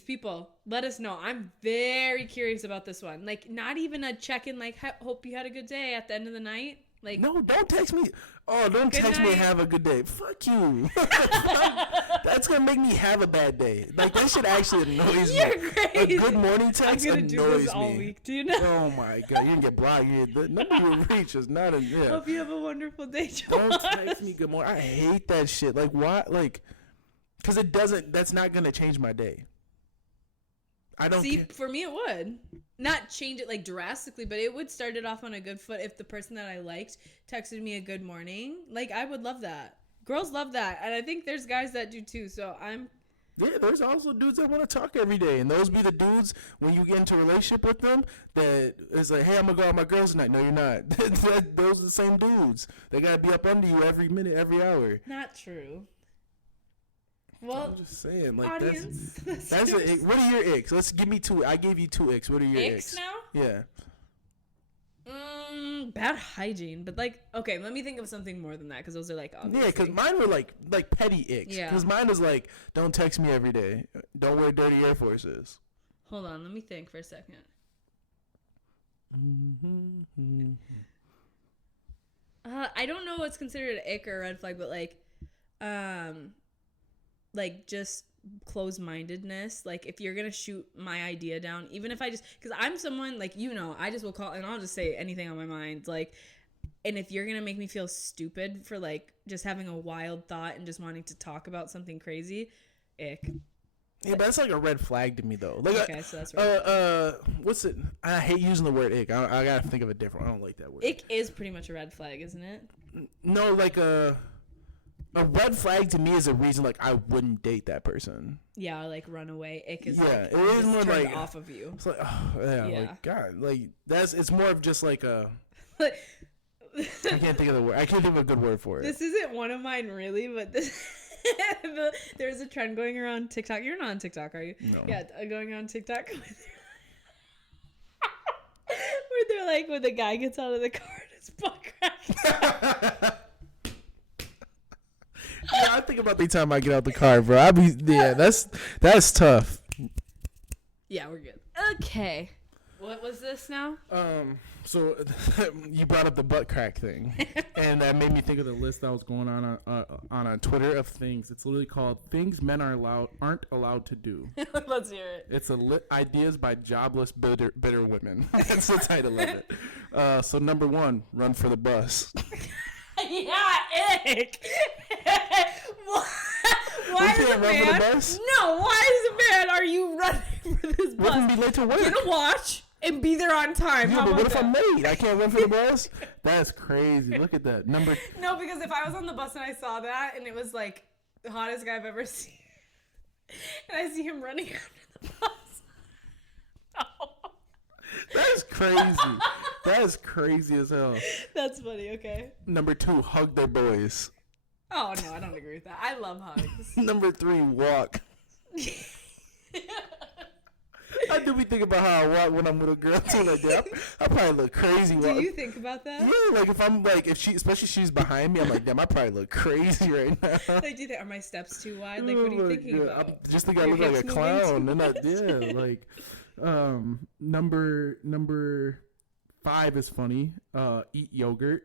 people, let us know. I'm very curious about this one. Like, not even a check-in, like, hope you had a good day at the end of the night. Like, no, don't text me. Oh, don't text me have a good day. Fuck you. That's going to make me have a bad day. Like, that shit actually annoys me. A good morning text annoys me. I'm going to do this all week. Do you know? Oh, my God. You're going to get blocked. The number you reach is not a... Yeah. Hope you have a wonderful day, Jawon. Don't text me good morning. I hate that shit. Like, why? Like, because it doesn't... That's not going to change my day. I don't see. For me, it would not change it like drastically, but it would start it off on a good foot if the person that I liked texted me a good morning. Like, I would love that. Girls love that, and I think there's guys that do too. So yeah, there's also dudes that want to talk every day, and those be the dudes when you get into a relationship with them that is like, hey, I'm gonna go out with my girls tonight. No, you're not. Those are the same dudes. They gotta be up under you every minute, every hour. Not true. Well, I'm just saying, like, audience, that's it. What are your icks? Let's give me two. I gave you two icks. What are your icks now? Yeah. Bad hygiene, but like, okay, let me think of something more than that because those are like obvious. Yeah, because mine were like petty icks. Yeah. Because mine was like, don't text me every day. Don't wear dirty Air Forces. Hold on, let me think for a second. I don't know what's considered an ick or a red flag, but like just close-mindedness. Like, if you're gonna shoot my idea down, even if I just, because I'm someone like, I just will call and I'll just say anything on my mind, like, and if you're gonna make me feel stupid for like just having a wild thought and just wanting to talk about something crazy, ick. Yeah, but that's like a red flag to me though. Like, okay, so that's right. What's it? I hate using the word ick. I gotta think of a different. I don't like that word. Ick is pretty much a red flag, isn't it? No, like a red flag to me is a reason like I wouldn't date that person. Yeah, like run away. Ick is it is more like off of you. It's like, oh yeah, like God, like it's more of just like a. I can't think of the word. I can't think of a good word for it. This isn't one of mine really, but there's a trend going around TikTok. You're not on TikTok, are you? No. Yeah, going around TikTok. Where they're like, when the guy gets out of the car and his butt cracks. Yeah, I think about the time I get out the car, bro. That's tough. Yeah, we're good. Okay. What was this now? So you brought up the butt crack thing, and that made me think of the list that was going on Twitter of things. It's literally called "Things Men Aren't Allowed to Do." Let's hear it. It's ideas by jobless bitter women. That's the title of it. So number 1, run for the bus. Yeah, ick. Why is a man? No, why is a man? Are you running for this bus? We're gonna be late to work. Get a watch and be there on time. Yeah, but what if I'm late? I can't run for the bus. That's crazy. Look at that number. No, because if I was on the bus and I saw that and it was like the hottest guy I've ever seen, and I see him running after the bus. No. That's crazy. That's crazy as hell. That's funny. Okay. Number 2, hug their boys. Oh no, I don't agree with that. I love hugs. Number 3, walk. I do be thinking about how I walk when I'm with a girl too. Like that, I probably look crazy. Do you think about that? Yeah, like if I'm like especially she's behind me, I'm like, damn, I probably look crazy right now. Like, do you think are my steps too wide? Like, what are you thinking about? I'm just thinking I look like a clown. Like, number 5 is funny. Eat yogurt.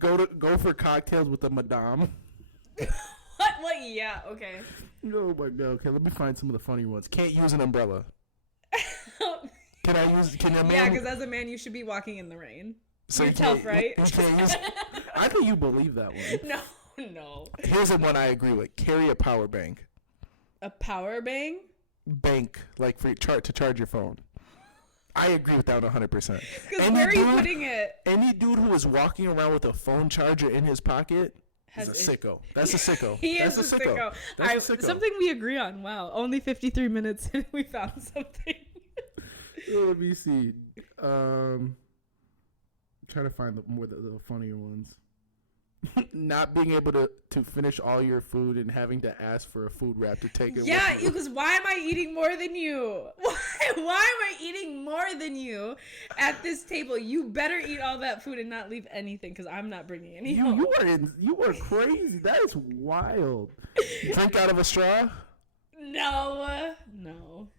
Go for cocktails with a madame. What? Yeah, okay. Oh my God. Okay, let me find some of the funny ones. Can't use an umbrella. Can I use? Can a man? Yeah, because as a man, you should be walking in the rain. So you're tough, right? You can't use. I think you believe that one. No. Here's the one I agree with. Carry a power bank. A power bank? Bank, like to charge your phone. I agree with that 100%. Because where are you putting it? Any dude who is walking around with a phone charger in his pocket is a sicko. That's a sicko. That's a sicko. That's a sicko. Something we agree on. Wow. Only 53 minutes and we found something. Let me see. Trying to find the funnier ones. Not being able to finish all your food and having to ask for a food wrap to take it. Yeah, because why am I eating more than you? Why am I eating more than you at this table? You better eat all that food and not leave anything, because I'm not bringing any home. You are crazy. That is wild. Drink out of a straw? No. All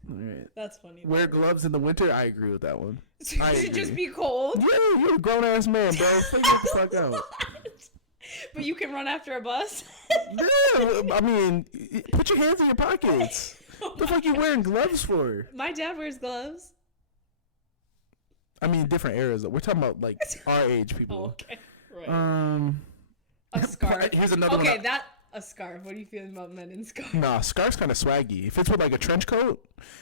right. That's funny. Wear gloves in the winter? I agree with that one. Should just be cold? Yeah, you're a grown ass man, bro. Figure the fuck out. But you can run after a bus? Yeah, I mean, put your hands in your pockets. What the fuck you wearing gloves for? My dad wears gloves. I mean, different eras though. We're talking about like our age people. Oh, okay, right. A scarf. Here's another one. Okay, a scarf. What are you feeling about men in scarves? Nah, scarf's kind of swaggy. If it's with like a trench coat.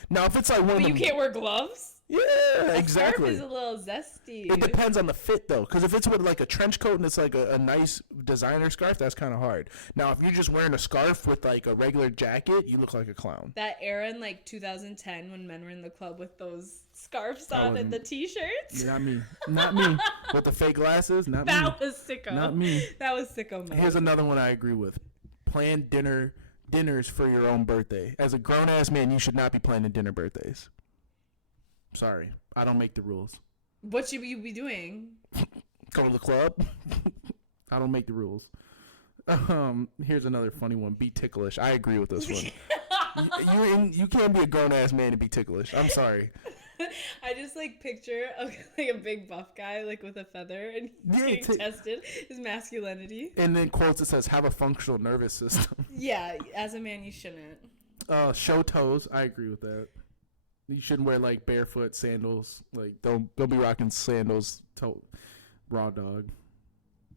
Now, if it's like one. But you can't wear gloves. Yeah, exactly. A scarf is a little zesty. It depends on the fit though, because if it's with like a trench coat and it's like a nice designer scarf, that's kind of hard. Now, if you're just wearing a scarf with like a regular jacket, you look like a clown. That era in like 2010 when men were in the club with those scarves on and the t-shirts. Not me. With the fake glasses. Not me. That was sicko. Not me. That was sicko mode. Here's another one I agree with. Plan dinners for your own birthday. As a grown ass man, you should not be planning dinner birthdays. Sorry, I don't make the rules. What should you be doing? Go to the club. I don't make the rules. Here's another funny one. Be ticklish. I agree with this one. You can't be a grown ass man and be ticklish. I'm sorry. I just like picture like a big buff guy like with a feather and he's getting tested his masculinity. And then quotes it says, "Have a functional nervous system." Yeah, as a man you shouldn't. Show toes. I agree with that. You shouldn't wear like barefoot sandals. Like don't be rocking sandals. Raw dog.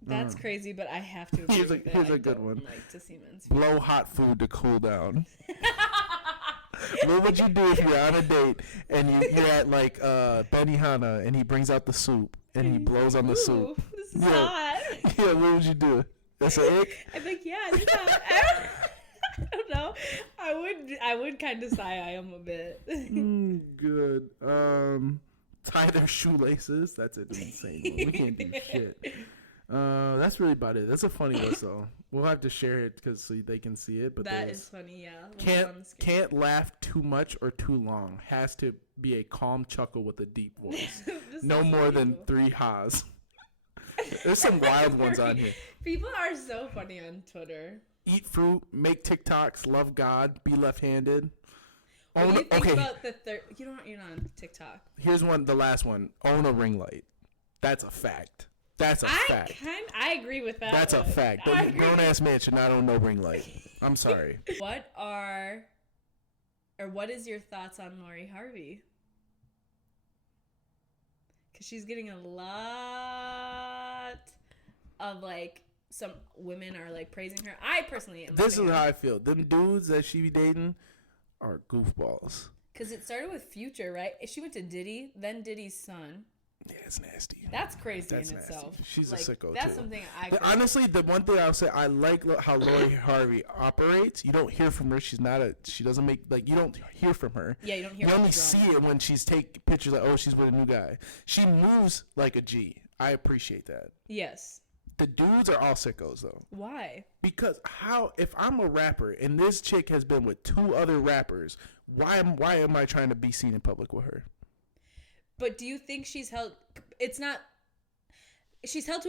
That's crazy, but I have to. Here's a good one. Like to see men's blow hot food to cool down. What would you do if you're on a date and you're at like Benihana and he brings out the soup and he blows on the soup? This is hot. Yeah, what would you do? That's an ick? I'm like, yeah, it's hot. I don't know. I would kind of sigh a bit. Good. Tie their shoelaces. That's an insane one. We can't do shit. That's really about it. That's a funny list though. We'll have to share it so they can see it. But that is funny, yeah. Can't laugh too much or too long. Has to be a calm chuckle with a deep voice. No more than 3 ha's. There's some wild ones on here. People are so funny on Twitter. Eat fruit, make TikToks, love God, be left-handed. What do you think about the third? You're not on TikTok. Here's the last one. Own a ring light. That's a fact. That's a fact. I agree with that. That's a fact. A grown-ass man should not own no ring light. I'm sorry. What is your thoughts on Lori Harvey? Because she's getting a lot of like, some women are like praising her. I personally am. This is how I feel. Them dudes that she be dating are goofballs. Because it started with Future, right? She went to Diddy, then Diddy's son. Yeah, it's nasty. That's crazy in itself. She's a sicko, that's too. Something honestly, the one thing I'll say, I like how Lori Harvey operates. You don't hear from her. She doesn't make, like, you don't hear from her. Yeah, you don't hear. You only see it when she's take pictures like, oh, she's with a new guy. She moves like a G. I appreciate that. Yes. The dudes are all sickos, though. Why? Because if I'm a rapper and this chick has been with 2 other rappers, why am I trying to be seen in public with her? But do you think she's held to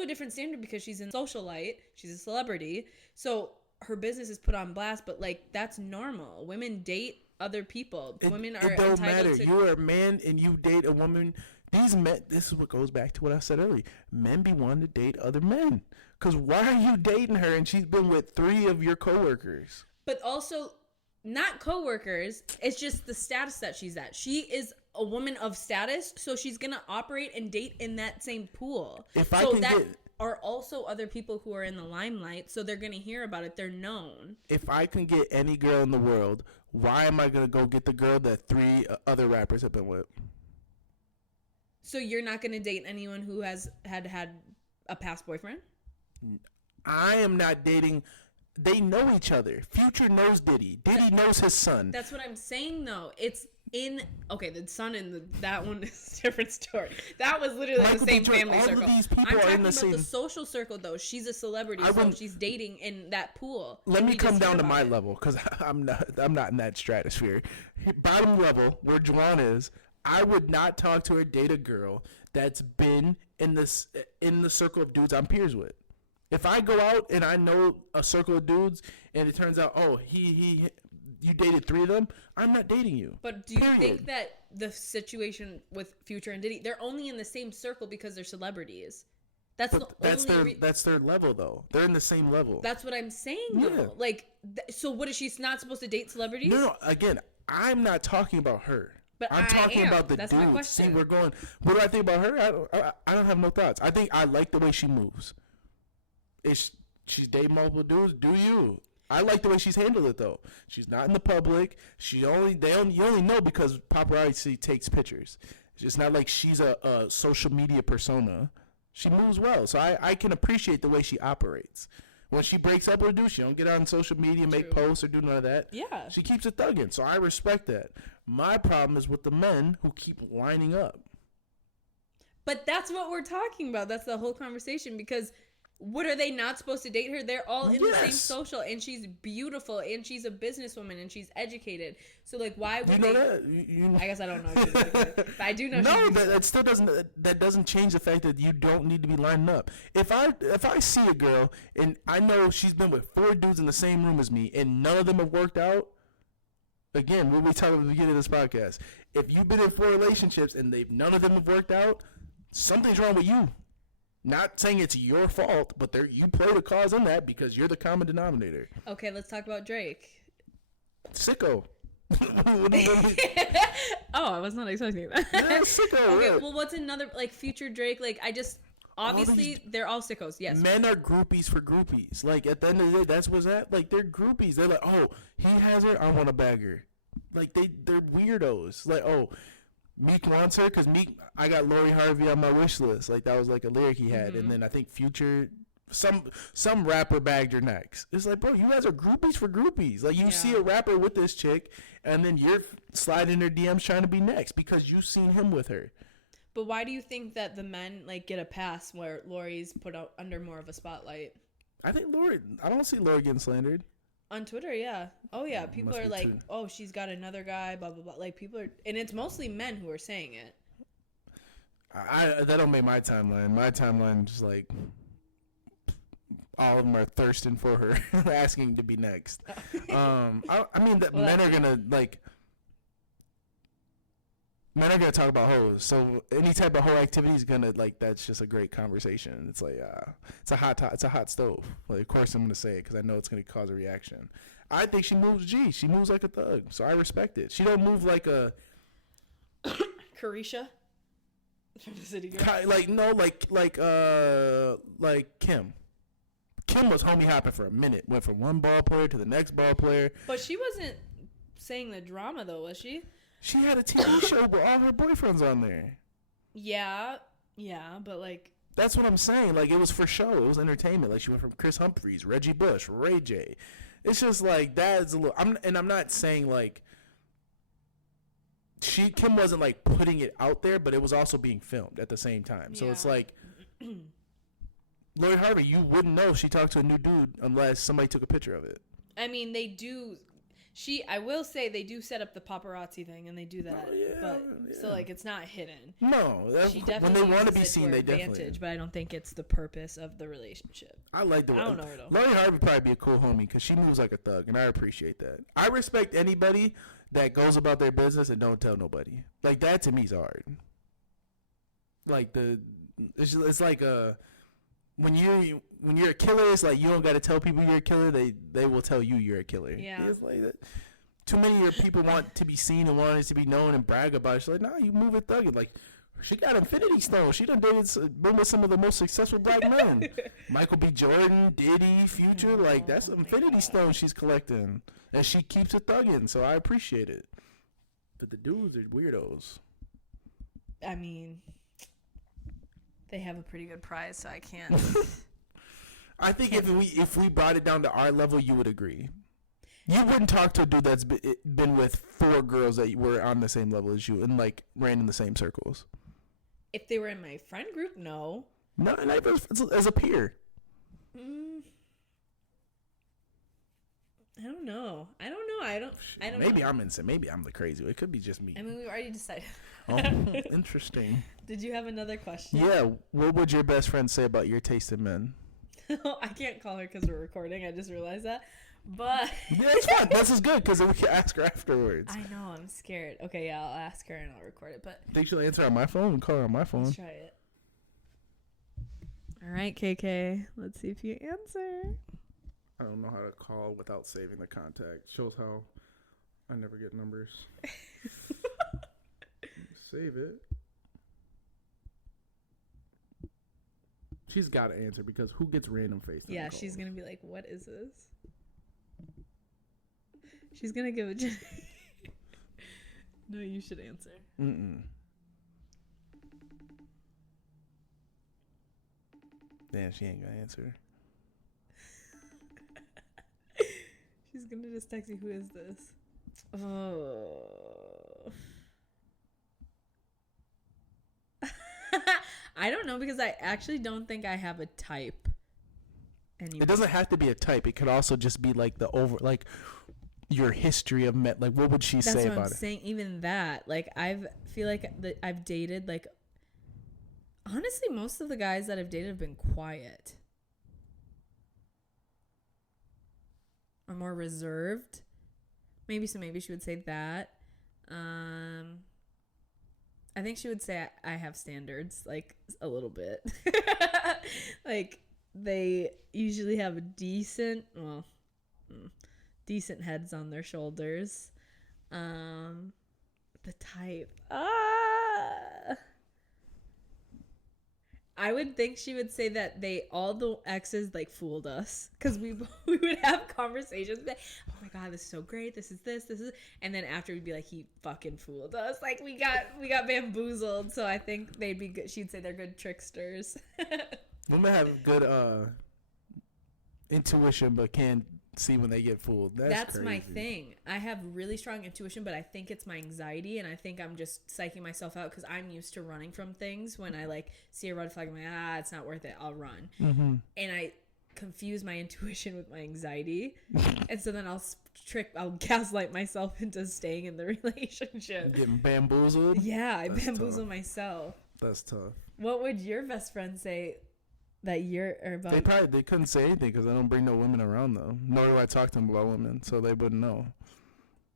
a different standard because she's in socialite, she's a celebrity, so her business is put on blast, but like that's normal. Women date other people. Women are entitled matter. to. You're a man and you date a woman. These men, this is what goes back to what I said earlier. Men be wanting to date other men. Because why are you dating her and she's been with 3 of your coworkers? But also, not coworkers. It's just the status that she's at. She is a woman of status, so she's going to operate and date in that same pool. are also other people who are in the limelight, so they're gonna hear about it. They're known. If I can get any girl in the world, why am I gonna go get the girl that 3 other rappers have been with? So you're not gonna date anyone who has had a past boyfriend? I am not dating. They know each other. Future knows Diddy. Diddy knows his son. That's what I'm saying, though. It's the son and that one is a different story. That was literally the same family circle. All of these people are in the same. I'm talking about the social circle, though. She's a celebrity, so she's dating in that pool. Let me come down to my level, because I'm not in that stratosphere. Bottom level, where Jawon is, I would not talk to or date a girl that's been in the circle of dudes I'm peers with. If I go out and I know a circle of dudes and it turns out, oh, you dated 3 of them, I'm not dating you. But do you think that the situation with Future and Diddy, they're only in the same circle because they're celebrities? That's their level, though. They're in the same level. That's what I'm saying, though. Like, so what is she not supposed to date celebrities? No. Again, I'm not talking about her. But I'm talking about the dudes. My question. See, we're going. What do I think about her? I don't have no thoughts. I think I like the way she moves. She's dating multiple dudes. Do you? I like the way she's handled it, though. She's not in the public. You only know because paparazzi takes pictures. It's not like she's a social media persona. She moves well, so I can appreciate the way she operates. When she breaks up with a dude, she don't get on social media, make posts, or do none of that. Yeah. She keeps it thugging, so I respect that. My problem is with the men who keep lining up. But that's what we're talking about. That's the whole conversation, because what are they not supposed to date her? They're all in the same social, and she's beautiful, and she's a businesswoman, and she's educated. So, like, why would they? You know. I guess I don't know if she's educated, but I do know. No, that still doesn't. That doesn't change the fact that you don't need to be lining up. If I see a girl and I know she's been with 4 dudes in the same room as me, and none of them have worked out. Again, what we talked about at the beginning of this podcast. If you've been in 4 relationships and none of them have worked out, something's wrong with you. Not saying it's your fault, but you played a cause in that because you're the common denominator. Okay, let's talk about Drake. Sicko. Oh, I was not expecting that. Yeah, sicko. Okay, right. Well, what's another, like, Future Drake? Like, obviously, they're all sickos, yes. Men are groupies for groupies. Like, at the end of the day, that's what's that. Like, they're groupies. They're like, oh, he has her, I want to bag her. Like, they're weirdos. Like, oh, Meek wants her because I got Lori Harvey on my wish list. Like, that was like a lyric he had. Mm-hmm. And then I think Future, some rapper bagged her next. It's like, bro, you guys are groupies for groupies. Like, you see a rapper with this chick, and then you're sliding her DMs trying to be next because you've seen him with her. But why do you think that the men, like, get a pass where Lori's put out under more of a spotlight? I don't see Lori getting slandered. On Twitter, yeah. Oh, yeah. People are like, oh, she's got another guy, blah, blah, blah. Like, people are... And it's mostly men who are saying it. That don't make my timeline. My timeline just, like... All of them are thirsting for her, asking to be next. I mean, men are going to, like... Men are going to talk about hoes. So any type of hoe activity is going to, like, that's just a great conversation. It's like, it's a hot stove. Like, of course I'm going to say it because I know it's going to cause a reaction. I think she moves G. She moves like a thug. So I respect it. She don't move like a... Carisha? From the City Girl? Like Kim. Kim was homie hopping for a minute. Went from one ball player to the next ball player. But she wasn't saying the drama, though, was she? She had a TV show with all her boyfriends on there. Yeah, but like... That's what I'm saying. Like, it was for show. It was entertainment. Like, she went from Chris Humphries, Reggie Bush, Ray J. It's just like, that's a little... I'm not saying, like... Kim wasn't, like, putting it out there, but it was also being filmed at the same time. So it's like... Lori Harvey, you wouldn't know if she talked to a new dude unless somebody took a picture of it. I mean, they do... I will say they do set up the paparazzi thing, and they do that. So, like, it's not hidden. No. She definitely when they want to be seen, they definitely. But I don't think it's the purpose of the relationship. I like the way. I don't know her, though. Lori Harvey would probably be a cool homie because she moves like a thug, and I appreciate that. I respect anybody that goes about their business and don't tell nobody. Like, that to me is hard. Like, it's like a... When you're a killer, it's like you don't got to tell people you're a killer. They will tell you you're a killer. Yeah. It's like that. Too many of your people want to be seen and want it to be known and brag about it. It's like, nah, you move it thugging. Like, She got Infinity Stones. She done been with some of the most successful black men. Michael B. Jordan, Diddy, Future. Like, that's Infinity Stones she's collecting. And she keeps it thugging, so I appreciate it. But the dudes are weirdos. I mean, they have a pretty good prize, so I can't. I think if we brought it down to our level, you would agree. You wouldn't talk to a dude that's been with 4 girls that were on the same level as you and, like, ran in the same circles. If they were in my friend group, no. No, as a peer. I don't know. I don't Maybe know. I'm insane. Maybe I'm the crazy one. It could be just me. I mean, we already decided. Oh, interesting. Did you have another question? Yeah. What would your best friend say about your taste in men? I can't call her because we're recording. I just realized that. But yeah, it's fine. This is good because then we can ask her afterwards. I know. I'm scared. Okay, yeah, I'll ask her and I'll record it. But think she'll answer on my phone and call her on my phone. Let's try it. All right, KK. Let's see if you answer. I don't know how to call without saving the contact. Shows how I never get numbers. Save it. She's got to answer because who gets random face? Yeah, she's going to be like, what is this? She's going to give it. No, you should answer. Damn, she ain't going to answer. She's going to just text you, who is this? Oh. I don't know because I actually don't think I have a type anymore. It doesn't have to be a type. It could also just be like your history of met. Like, what would she say about it? That's what I'm saying. Even that, like, feel like I've dated, like, honestly, most of the guys that I've dated have been quiet or more reserved. Maybe she would say that. I think she would say I have standards, like, a little bit. Like, they usually have decent heads on their shoulders. The type. I would think she would say that all the exes, like, fooled us. Because we would have conversations like, oh my God, this is so great. This is. And then after we'd be like, he fucking fooled us. Like, we got bamboozled. So I think they'd be good. She'd say they're good tricksters. Women have good intuition, but can't see when they get fooled. That's my thing. I have really strong intuition, but I think it's my anxiety, and I think I'm just psyching myself out because I'm used to running from things. When I, like, see a red flag, I'm like, it's not worth it, I'll run. And I confuse my intuition with my anxiety, and so then I'll gaslight myself into staying in the relationship. Getting bamboozled. Yeah, I bamboozle myself. That's tough. What would your best friend say that year or about? They couldn't say anything because I don't bring no women around, though. Nor do I talk to them about women, so they wouldn't know.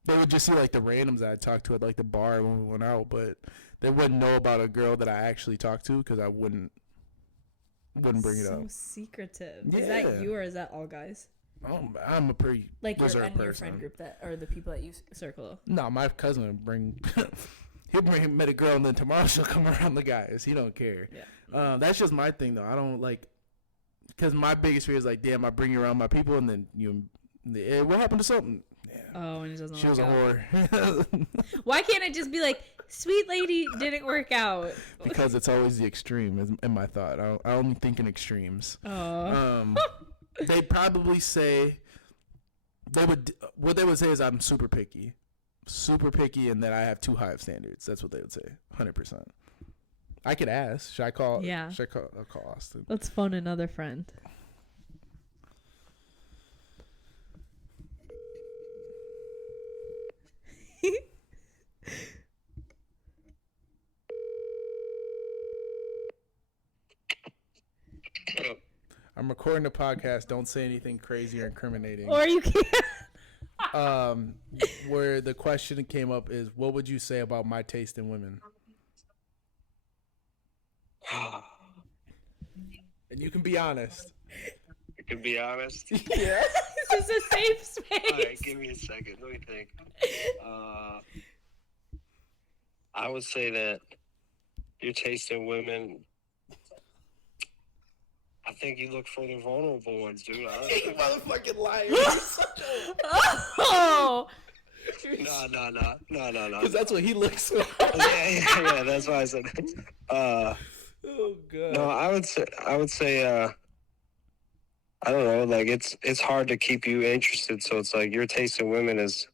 They would just see, like, the randoms that I talked to at, like, the bar when we went out, but they wouldn't know about a girl that I actually talked to because I wouldn't bring it up. So secretive. Yeah. Is that you or is that all guys? I'm a pretty reserved person. Your friend group or the people that you circle? No, my cousin would bring. He'll met a girl and then tomorrow she'll come around the guys. He don't care. Yeah. That's just my thing though. I don't like, because my biggest fear is like, damn, I bring you around my people and then what happened to something? Yeah. Oh, and it doesn't. She was a whore. Why can't it just be like, sweet lady, didn't work out? Because it's always the extreme in my thought. I only think in extremes. Oh. They'd probably say what they would say is I'm super picky, and that I have too high of standards. That's what they would say, 100%. I could ask. Should I call? Yeah. I'll call Austin. Let's phone another friend. I'm recording the podcast. Don't say anything crazy or incriminating. Or you can't. Where the question came up is, what would you say about my taste in women? And you can be honest. You can be honest? Yeah. This is a safe space. All right, give me a second. Let me think. I would say that you're tasting women. I think you look for the vulnerable ones, dude. You motherfucking liar. Oh. No. Because that's what he looks like. Yeah. That's why I said. Oh god. No, I would say. I don't know. Like it's hard to keep you interested. So it's like your taste in women is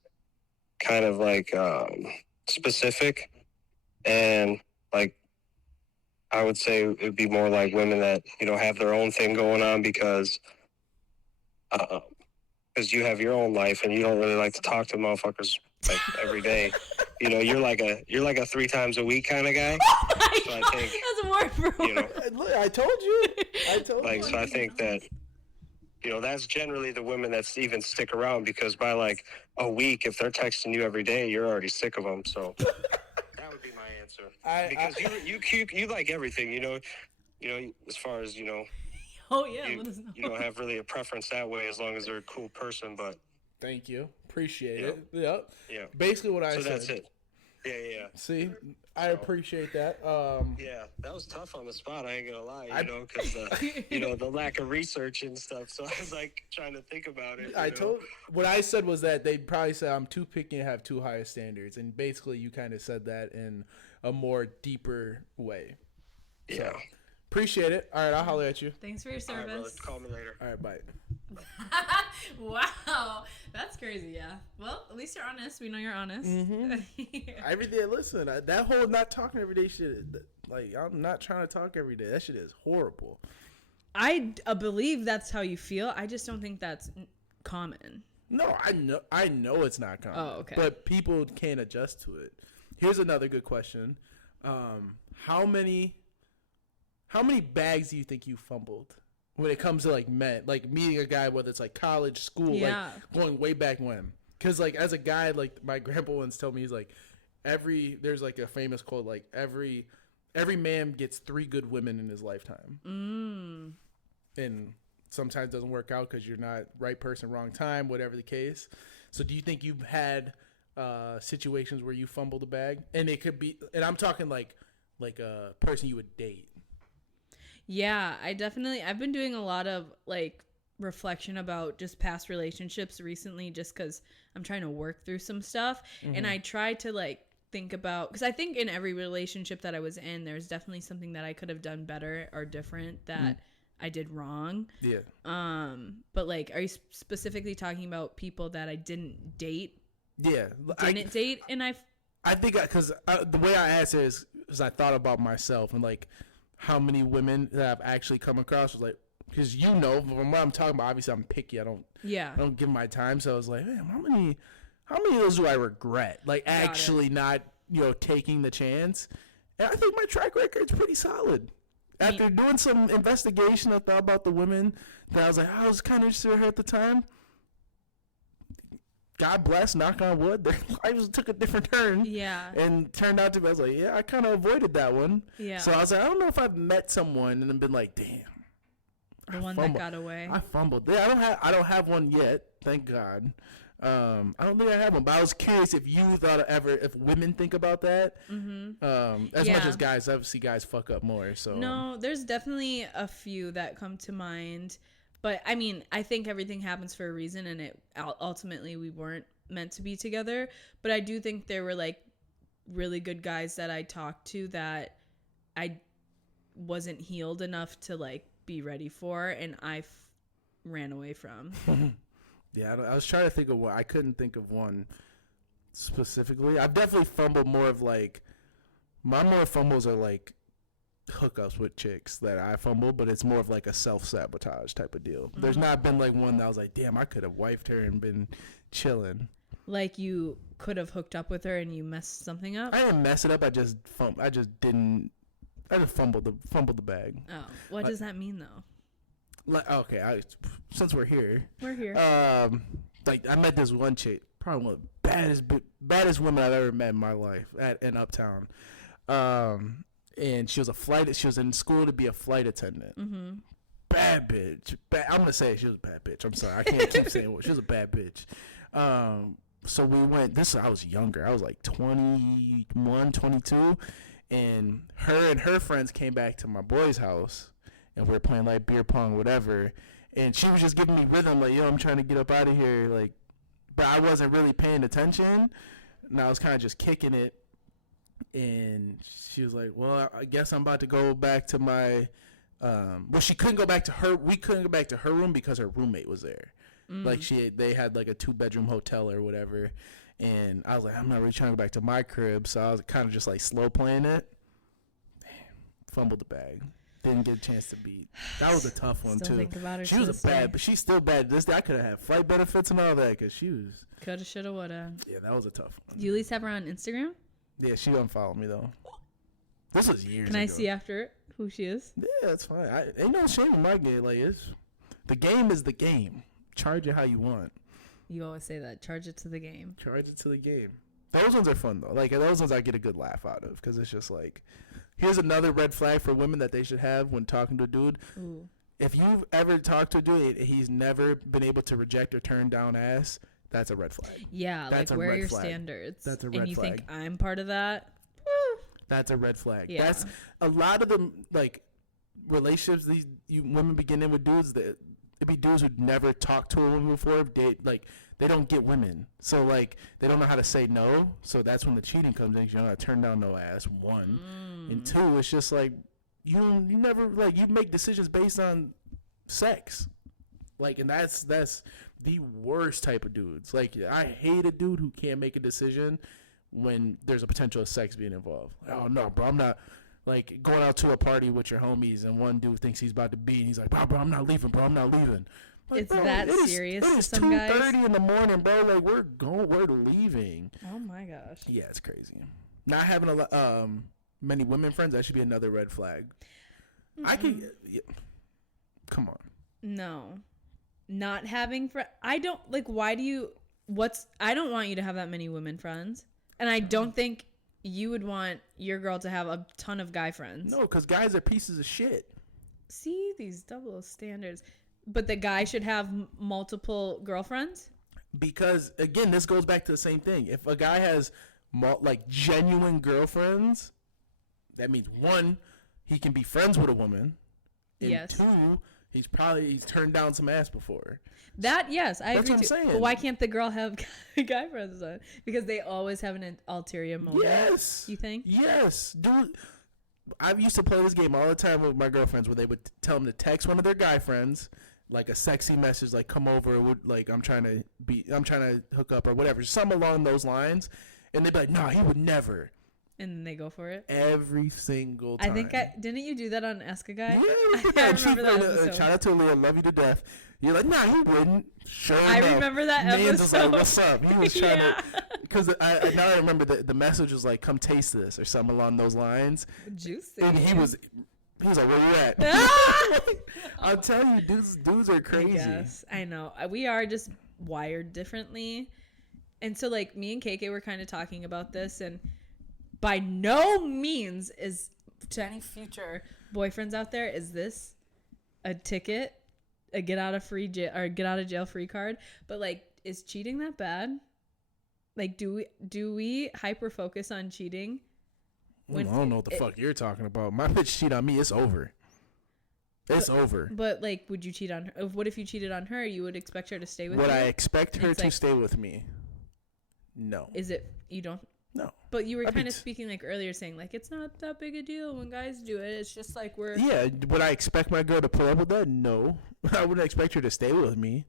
kind of like specific, and like I would say it'd be more like women that have their own thing going on because you have your own life and you don't really like to talk to motherfuckers like every day. You're like a 3 times a week kind of guy. Oh so I think that's more for Look, I told you. So I think that that's generally the women that even stick around because by like a week, if they're texting you every day, you're already sick of them. So that would be my answer. Because you like everything, as far as Oh yeah, you don't have really a preference that way as long as they're a cool person. But thank you, appreciate it. Yep. Yeah. Basically what I said. So that's it. Yeah. See, I appreciate that. Yeah, that was tough on the spot. I ain't gonna lie, because the lack of research and stuff. So I was like trying to think about it. What I said was that they probably said I'm too picky and have too high standards, and basically you kind of said that in a more deeper way. Yeah. So, appreciate it. All right, I'll holler at you. Thanks for your service. All right, call me later. All right, bye. Wow, that's crazy. Yeah. Well, at least you're honest. We know you're honest. Mm-hmm. Every day, listen. That whole not talking every day shit. Like I'm not trying to talk every day. That shit is horrible. I believe that's how you feel. I just don't think that's common. No, I know it's not common. Oh, okay. But people can't adjust to it. Here's another good question. How many bags do you think you fumbled when it comes to like men, like meeting a guy, whether it's like college, school, like going way back when? Because like as a guy, like my grandpa once told me, he's like there's like a famous quote, like every man gets 3 good women in his lifetime. And sometimes it doesn't work out because you're not right person, wrong time, whatever the case. So do you think you've had situations where you fumbled a bag? And it could be, and I'm talking like a person you would date. Yeah, I've been doing a lot of like reflection about just past relationships recently just because I'm trying to work through some stuff. And I try to like think about, because I think in every relationship that I was in, there's definitely something that I could have done better or different that I did wrong. Yeah. But like, are you specifically talking about people that I didn't date? Yeah. Date, and I think because the way I answer is I thought about myself and like how many women that I've actually come across was like, because from what I'm talking about, obviously I'm picky. I don't give my time. So I was like, man, how many of those do I regret? Like actually not, taking the chance. And I think my track record's pretty solid. After doing some investigation, I thought about the women that I was kind of interested in her at the time. God bless, knock on wood, their lives took a different turn. Yeah. And turned out to be, I was like, I kind of avoided that one. Yeah. So I was like, I don't know if I've met someone and been like, damn. The one that got away. I fumbled. Yeah, I don't have one yet, thank God. I don't think I have one, but I was curious if you thought if women think about that. As much as guys, obviously guys fuck up more. So no, there's definitely a few that come to mind. But I mean, I think everything happens for a reason, and ultimately we weren't meant to be together. But I do think there were like really good guys that I talked to that I wasn't healed enough to like be ready for, and I ran away from. Yeah, I was trying to think of one. I couldn't think of one specifically. I've definitely fumbled more of like, my more fumbles are like hookups with chicks that I fumble, but it's more of like a self-sabotage type of deal. There's not been like one that I was like, damn, I could have wifed her and been chilling. Like you could have hooked up with her and you messed something up? I didn't mess it up. I just fumbled the bag. Oh, what does that mean though? Like, okay, since we're here. Like I met this one chick, probably one of the baddest women I've ever met in my life in Uptown. And she was in school to be a flight attendant. Bad bitch. I'm gonna say she was a bad bitch. I'm sorry, I can't keep saying what. She was a bad bitch. So we went. I was younger. I was like 21, 22, and her friends came back to my boy's house, and we were playing like beer pong, whatever. And she was just giving me rhythm, like, yo, I'm trying to get up out of here, like, but I wasn't really paying attention, and I was kind of just kicking it. And she was like, well, I guess I'm about to go back to my, well, she couldn't go back to her, we couldn't go back to her room because her roommate was there. Like, they had like a 2-bedroom hotel or whatever. And I was like, I'm not really trying to go back to my crib. So I was kind of just like slow playing it. Damn, fumbled the bag. Didn't get a chance to beat. That was a tough one, Still too. Think about her she was bad, but she's still bad. This I could have had flight benefits and all that because she was. Coulda, shoulda, woulda. Yeah, that was a tough one. Do you at least have her on Instagram? Yeah, she unfollowed me, though. This was years Can ago. I see after who she is? Yeah, that's fine. Ain't no shame in my game. Like, the game is the game. Charge it how you want. You always say that. Charge it to the game. Charge it to the game. Those ones are fun, though. Like, those ones I get a good laugh out of because it's just like, here's another red flag for women that they should have when talking to a dude. Ooh. If you've ever talked to a dude, he's never been able to reject or turn down ass, that's a red flag. Yeah, that's like, where are your flag. standards? That's a red flag. And you think I'm part of that? That's a red flag. Yeah. That's a lot of the, like, relationships women begin in with dudes that it'd be dudes who'd never talked to a woman before. They don't get women, so like they don't know how to say no. So that's when the cheating comes in. You know, I turn down no ass. One, and two, it's just like you never like you make decisions based on sex, like, and that's the worst type of dudes. Like, I hate a dude who can't make a decision when there's a potential of sex being involved. Oh no, bro, I'm not. Like, going out to a party with your homies and one dude thinks he's about to be and he's like, bro, I'm not leaving, bro, I'm not leaving. Like, it's bro, that serious to some guys? It is 2:30 in the morning, bro. Like, we're leaving. Oh my gosh. Yeah, it's crazy. Not having many women friends, that should be another red flag. I can, come on. No. Not having I don't, like, why do you, I don't want you to have that many women friends. And I don't think you would want your girl to have a ton of guy friends. No, because guys are pieces of shit. See, these double standards. But the guy should have multiple girlfriends? Because, again, this goes back to the same thing. If a guy has, like, genuine girlfriends, that means, one, he can be friends with a woman. And yes. Two, he's turned down some ass before. That, yes, I agree. That's what I'm saying. But why can't the girl have guy friends then? Because they always have an ulterior motive. Yes. You think? Yes. Dude, I used to play this game all the time with my girlfriends where they would tell them to text one of their guy friends, like a sexy message, like, come over, like, I'm trying to hook up or whatever, something along those lines. And they'd be like, no, he would never. And then they go for it? Every single time. I think didn't you do that on Ask a Guy? Yeah, I remember that episode. Shout out to Leah, love you to death. You're like, nah, he wouldn't. Sure I enough. remember that Man's episode. was like, what's up? He was trying to, because now I remember the message was like, come taste this or something along those lines. Juicy. And he was like, where you at? I'll tell you, dudes are crazy. Yes, I know. We are just wired differently. And so, like, me and KK were kind of talking about this, and by no means is, to any future boyfriends out there, is this a ticket, a get out of jail free card? But, like, is cheating that bad? Like, do we hyper focus on cheating? I don't know what the fuck you're talking about. My bitch cheat on me, it's over. It's over. But, like, would you cheat on her? What if you cheated on her? You would expect her to stay with you? Would I expect her to stay with me? No. Is it, you don't? No. But you were kind of speaking, like, earlier, saying, like, it's not that big a deal when guys do it. It's just like we're... Yeah, would I expect my girl to put up with that? No. I wouldn't expect her to stay with me.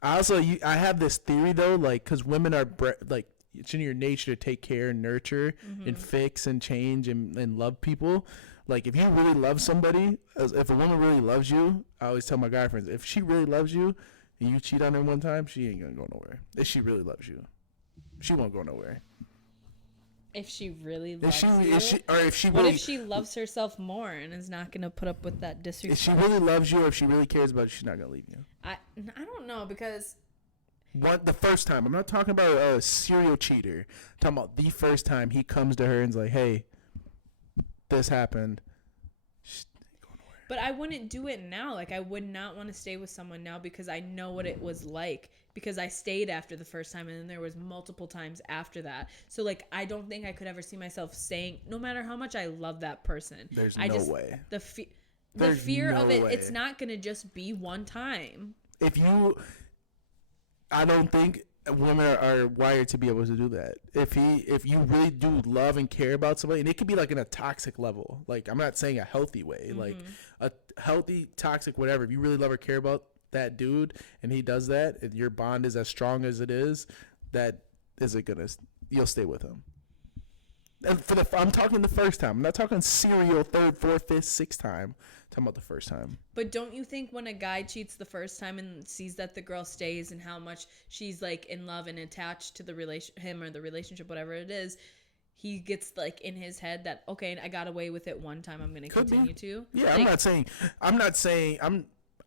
I have this theory, though, like, because women are, like, it's in your nature to take care and nurture and fix and change and love people. Like, if you really love somebody, if a woman really loves you, I always tell my guy friends, if she really loves you and you cheat on her one time, she ain't going to go nowhere. If she really loves you, she won't go nowhere. If she really loves what if she loves herself more and is not going to put up with that disrespect? If she really loves you or if she really cares about you, she's not going to leave you. I don't know, because... The first time. I'm not talking about a serial cheater. I'm talking about the first time he comes to her and's like, hey, this happened. She ain't going nowhere. But I wouldn't do it now. Like, I would not want to stay with someone now because I know what it was like. Because I stayed after the first time, and then there was multiple times after that. So, like, I don't think I could ever see myself staying, no matter how much I love that person. There's no way. The fear of it, it's not going to just be one time. I don't think women are wired to be able to do that. If you really do love and care about somebody, and it could be like in a toxic level. Like, I'm not saying a healthy way, like a healthy, toxic, whatever. If you really love or care about that dude and he does that, and your bond is as strong as it is, you'll stay with him. And I'm talking the first time. I'm not talking serial third, fourth, fifth, sixth time. I'm talking about the first time. But don't you think when a guy cheats the first time and sees that the girl stays and how much she's like in love and attached to the him or the relationship, whatever it is, he gets like in his head that, okay, I got away with it one time, I'm going to continue to? Yeah, like,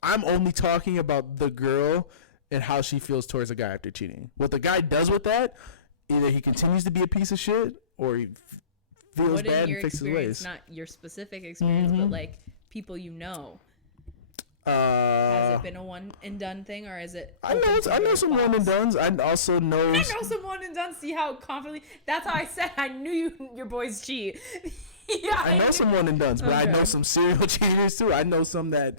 I'm only talking about the girl and how she feels towards a guy after cheating. What the guy does with that, either he continues to be a piece of shit or he feels bad and fixes his ways. Not your specific experience, but like people you know. Has it been a one and done thing, or is it? I know some one and dones. I also know. I know some one and done. See how confidently? That's how I said I knew your boys cheat. Yeah, I know some one and dones, but I know some serial cheaters too. I know some that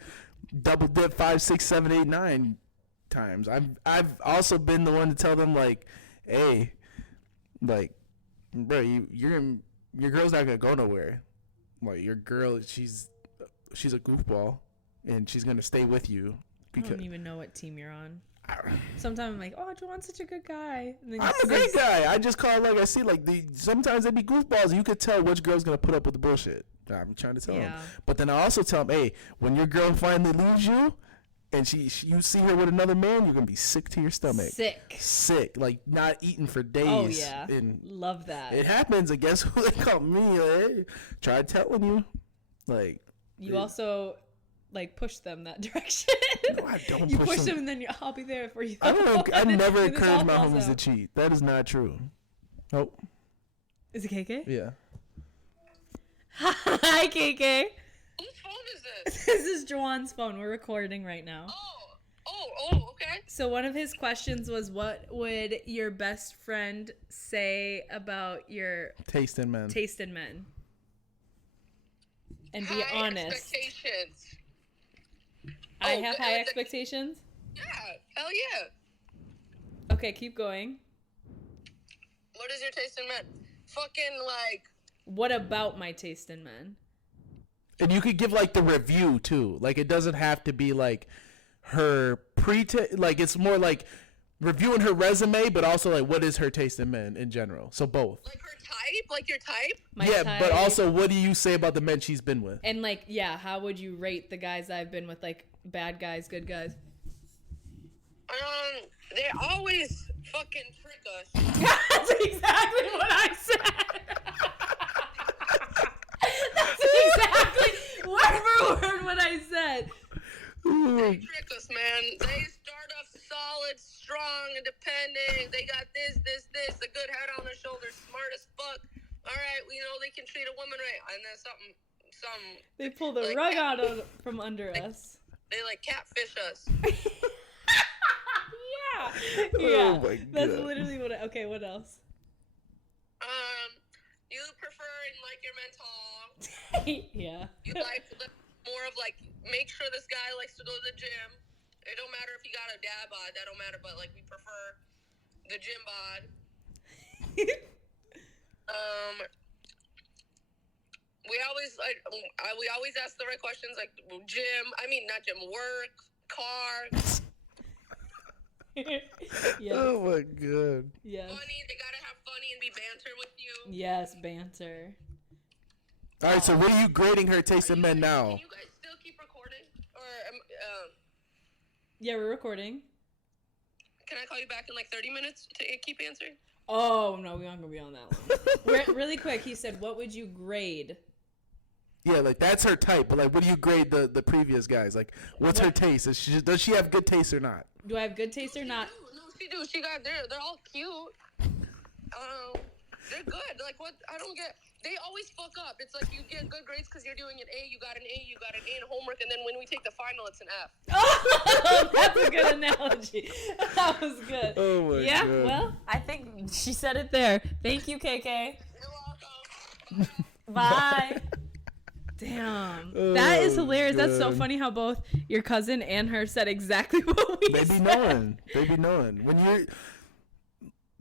double dip 5, 6, 7, 8, 9 times. I've also been the one to tell them like, hey, like, bro, your girl's not gonna go nowhere. Like, your girl, she's a goofball, and she's gonna stay with you. Because I don't even know what team you're on. Sometimes I'm like, oh, Jawon's such a good guy. And then I'm a great guy. I just call it like I see. Like, sometimes they be goofballs. You could tell which girl's gonna put up with the bullshit. I'm trying to tell them. But then I also tell them, hey, when your girl finally leaves you, and you see her with another man, you're gonna be sick to your stomach. Sick, like not eating for days. Oh yeah, and love that. It happens. I guess who they call me? Like, try telling you. Like, you also like push them that direction. No, I don't. You push them, and then I'll be there for you. I don't know. I never encourage my homies to cheat. That is not true. Nope. Is it KK? Yeah. Hi, KK. Whose phone is this? This is Jawon's phone. We're recording right now. Oh, okay. So one of his questions was, what would your best friend say about your taste in men? And be honest. Expectations. I have high expectations? Yeah, hell yeah. Okay, keep going. What is your taste in men? Fucking like... What about my taste in men? And you could give like the review too. Like, it doesn't have to be like her like, it's more like reviewing her resume, but also like what is her taste in men in general. So both. Like her type? Like your type? My type. But also what do you say about the men she's been with? And like, yeah, how would you rate the guys I've been with? Like bad guys, good guys? They always fucking trick us. That's exactly what I said. That's exactly word for word what I said. They trick us, man. They start off solid, strong, independent. They got this, a good head on their shoulders, smart as fuck. All right, they can treat a woman right. And then some. They pull the rug out from under us. They like catfish us. Yeah. Oh my God. That's literally what okay, what else? You prefer like your men tall. Yeah. You like more of like, make sure this guy likes to go to the gym. It don't matter if he got a dad bod, that don't matter, but like we prefer the gym bod. We always ask the right questions, like work, car. Yes. Oh my God. Yes. Funny, they gotta have funny and be banter with you. Yes, banter. All right, so what are you grading her taste in men now? Can you guys still keep recording? Or yeah, we're recording. Can I call you back in like 30 minutes to keep answering? Oh no, we aren't gonna be on that long. Really quick, he said, "What would you grade?" Yeah, like that's her type, but like, what do you grade the previous guys? Like, what's her taste? Does she have good taste or not? Do I have good taste or not? No, she do. They're all cute. They're good. Like, what? I don't get. They always fuck up. It's like you get good grades because you're doing an A, you got an A in homework, and then when we take the final, it's an F. Oh, that's a good analogy. That was good. Oh my God. Well, I think she said it there. Thank you, KK. You're welcome. Bye. Damn. That is hilarious. That's so funny how both your cousin and her said exactly what we said. They be knowing. When you're...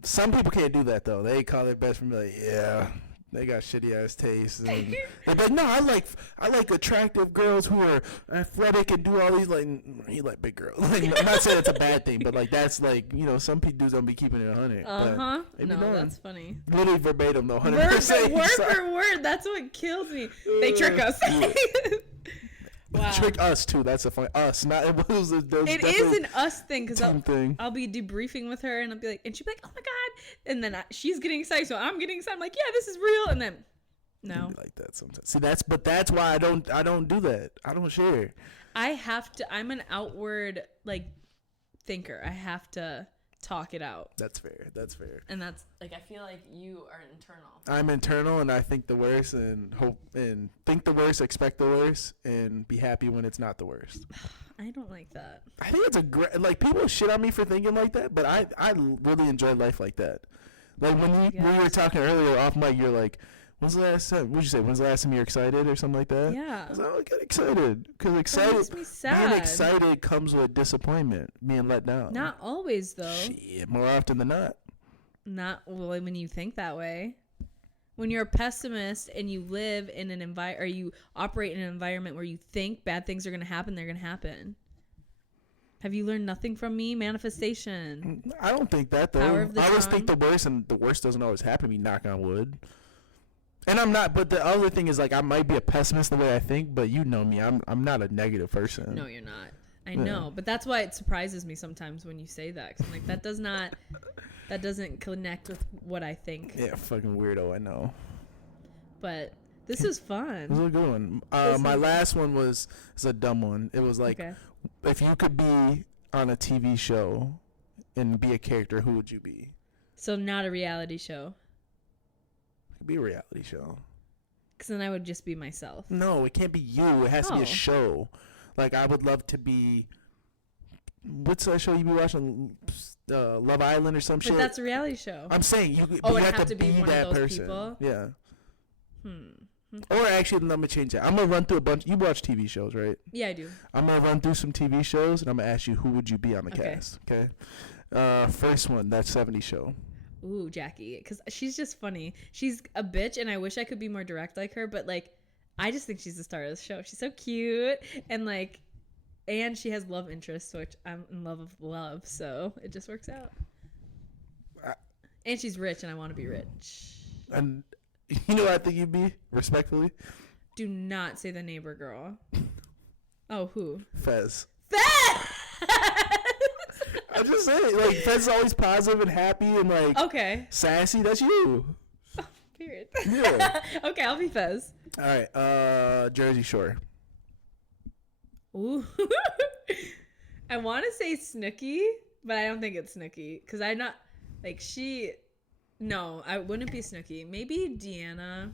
Some people can't do that, though. They call their best friend and be like, yeah... They got shitty ass taste. And they're like, no, I like attractive girls who are athletic and do all these like. He like big girls. Like, I'm not saying it's a bad thing, but like that's like, you know, some dudes don't be keeping it 100. No, that's funny. Literally verbatim though, 100%. Word for word. That's what kills me. They trick us. Wow. Trick us too. That's a funny us. Not it was. It is an us thing because I'll be debriefing with her and I'll be like, and she'll be like, oh my God, and then she's getting excited, so I'm getting excited. I'm like, yeah, this is real, and then no, like that sometimes. See, that's why I don't do that. I don't share. I have to. I'm an outward like thinker. I have to talk it out. That's fair. And that's like I feel like you are internal. I'm internal, and I think the worst, and hope, and think the worst, expect the worst, and be happy when it's not the worst. I don't like that. I think it's a great, like, people shit on me for thinking like that, but I really enjoy life like that. Like when we were talking earlier off mic, you're like, when's the last time? What'd you say? When's the last time you're excited or something like that? Yeah. I was like, oh, get excited, because being excited comes with disappointment, being let down. Not always though. Shit, more often than not. Not well when you think that way. When you're a pessimist and you live in an environment, or you operate in an environment where you think bad things are going to happen, they're going to happen. Have you learned nothing from me? Manifestation. I don't think that though. I always think the worst, and the worst doesn't always happen to me. Knock on wood. And I'm not. But the other thing is, like, I might be a pessimist the way I think, but you know me. I'm not a negative person. No, you're not. I know, but that's why it surprises me sometimes when you say that. 'Cause I'm like, that doesn't connect with what I think. Yeah, fucking weirdo, I know. But this is fun. This is a good one. My last one was a dumb one. It was like, if you could be on a TV show and be a character, who would you be? So not a reality show. It could be a reality show. Because then I would just be myself. No, it can't be you. It has to be a show. Like, I would love to be... What's that show you be watching? Love Island or some shit? But that's a reality show. I'm saying you have to be one that of those person. People? Yeah. Or actually, let me change that. I'm going to run through a bunch. You watch TV shows, right? Yeah, I do. I'm going to run through some TV shows, and I'm going to ask you, who would you be on the cast? Okay. First one, that 70s show. Ooh, Jackie. Because she's just funny. She's a bitch, and I wish I could be more direct like her, but, like, I just think she's the star of the show. She's so cute, and, like... And she has love interests, which I'm in love of love, so it just works out. And she's rich, and I want to be rich. And you know what I think you'd be, respectfully? Do not say the neighbor girl. Oh, who? Fez. Fez! I'm just saying, like, Fez is always positive and happy and, like, sassy. That's you. Oh, period. Yeah. Okay, I'll be Fez. All right, Jersey Shore. Ooh. I want to say Snooki, but I don't think it's Snooki because I'm not like she. No, I wouldn't be Snooki. Maybe Deanna.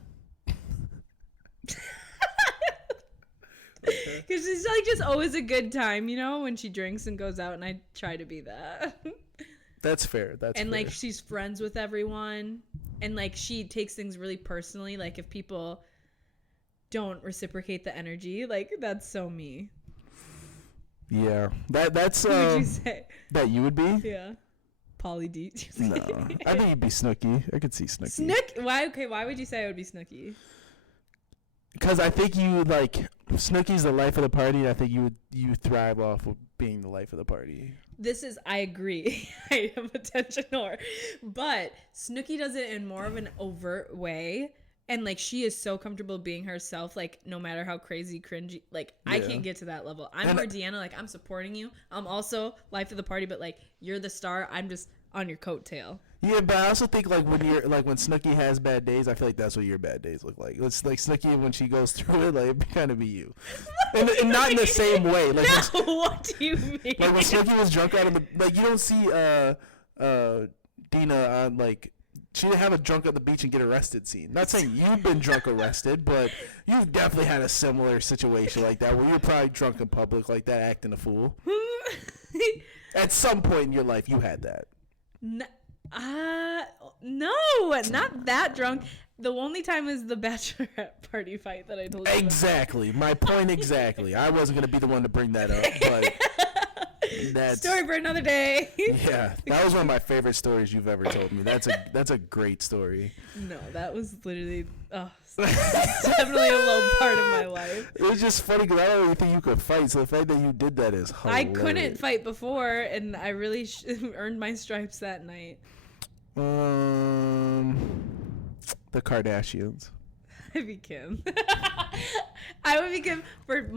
Because she's like just always a good time, you know, when she drinks and goes out, and I try to be that. That's fair. And like she's friends with everyone, and like she takes things really personally. Like if people don't reciprocate the energy, like that's so me. Yeah, that's. Who would you say? That you would be? Yeah, Pauly D. No, I think you'd be Snooki. I could see Snooki. Why? Okay, why would you say I would be Snooki? Because I think you would like Snooki's the life of the party. And I think you thrive off of being the life of the party. I agree. I am attention whore, but Snooki does it in more of an overt way. And, like, she is so comfortable being herself, like, no matter how crazy, cringy. Like, I can't get to that level. I'm more Deanna. Like, I'm supporting you. I'm also life of the party, but, like, you're the star. I'm just on your coattail. Yeah, but I also think, like, when Snooki has bad days, I feel like that's what your bad days look like. It's like Snooki, when she goes through it, like, it kind of be you. And not in the same way. Like, no, what do you mean? Like, when Snooki was drunk out of the... Like, you don't see Dina on, like... She didn't have a drunk at the beach and get arrested scene. Not saying you've been drunk arrested, but you've definitely had a similar situation like that where you're probably drunk in public like that, acting a fool. At some point in your life, you had that. No, not that drunk. The only time is the bachelorette party fight that I told you Exactly. About. My point exactly. I wasn't going to be the one to bring that up, but that's... Story for another day. Yeah, that was one of my favorite stories you've ever told me. That's a great story. No, that was literally... definitely a low part of my life. It was just funny because I don't really think you could fight, so the fact that you did that is hilarious. I couldn't fight before, and I really earned my stripes that night. The Kardashians. I'd be Kim. I would be Kim for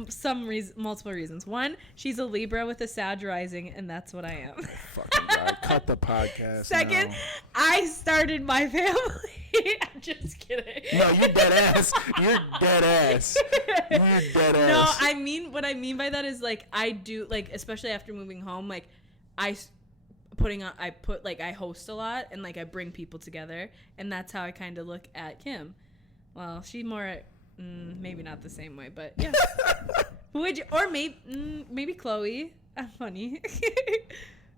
multiple reasons. One, she's a Libra with a Sag rising, and that's what I am. Fucking God. Cut the podcast. Second, now. I started my family. I'm just kidding. No, you're dead ass. You're dead ass. You're dead ass. No, I mean, what I mean by that is, like, I do, like, especially after moving home, like, I host a lot, and, like, I bring people together, and that's how I kind of look at Kim. Well, she's more, maybe not the same way, but yeah. Maybe Chloe. I'm funny.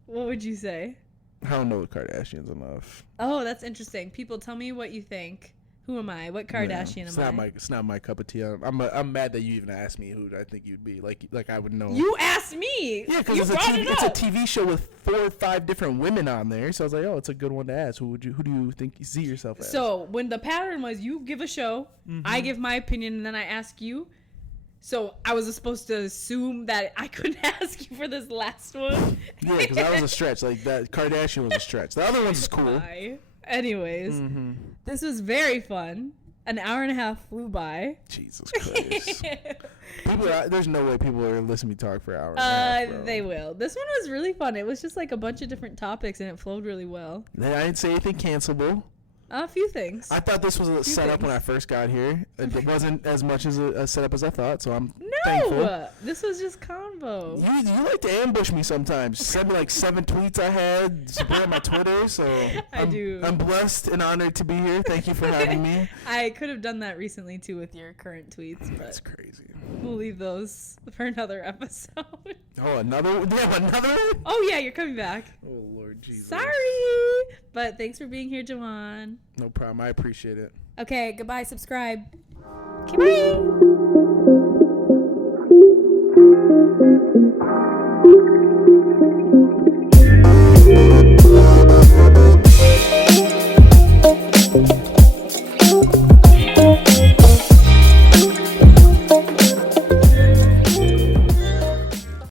What would you say? I don't know the Kardashians enough. Oh, that's interesting. People, tell me what you think. Who am I? What Kardashian am I? It's not my cup of tea. I'm mad that you even asked me who I think you'd be. Like I would know. You asked me. Yeah, because it's a TV show with 4 or 5 different women on there. So I was like, oh, it's a good one to ask. Who do you think you see yourself as? So when the pattern was you give a show, I give my opinion, and then I ask you. So I was supposed to assume that I couldn't ask you for this last one. Yeah, because that was a stretch. Like that Kardashian was a stretch. The other one's cool. Anyways, this was very fun. An hour and a half flew by. Jesus Christ. There's no way people are listening to me talk for an hour and a half, bro. They will. This one was really fun. It was just like a bunch of different topics, and it flowed really well. I didn't say anything cancelable. A few things. I thought this was a setup when I first got here. It wasn't as much as a setup as I thought, so I'm thankful. This was just convo. You like to ambush me sometimes. Send me like 7 tweets I had, support on my Twitter, so I do. I'm blessed and honored to be here. Thank you for having me. I could have done that recently too with your current tweets, but that's crazy. We'll leave those for another episode. Oh, another? Do you have another one? Oh yeah, you're coming back. Oh Lord Jesus. Sorry, but thanks for being here, Jawon. No problem. I appreciate it. Okay, goodbye. Subscribe. Okay, bye.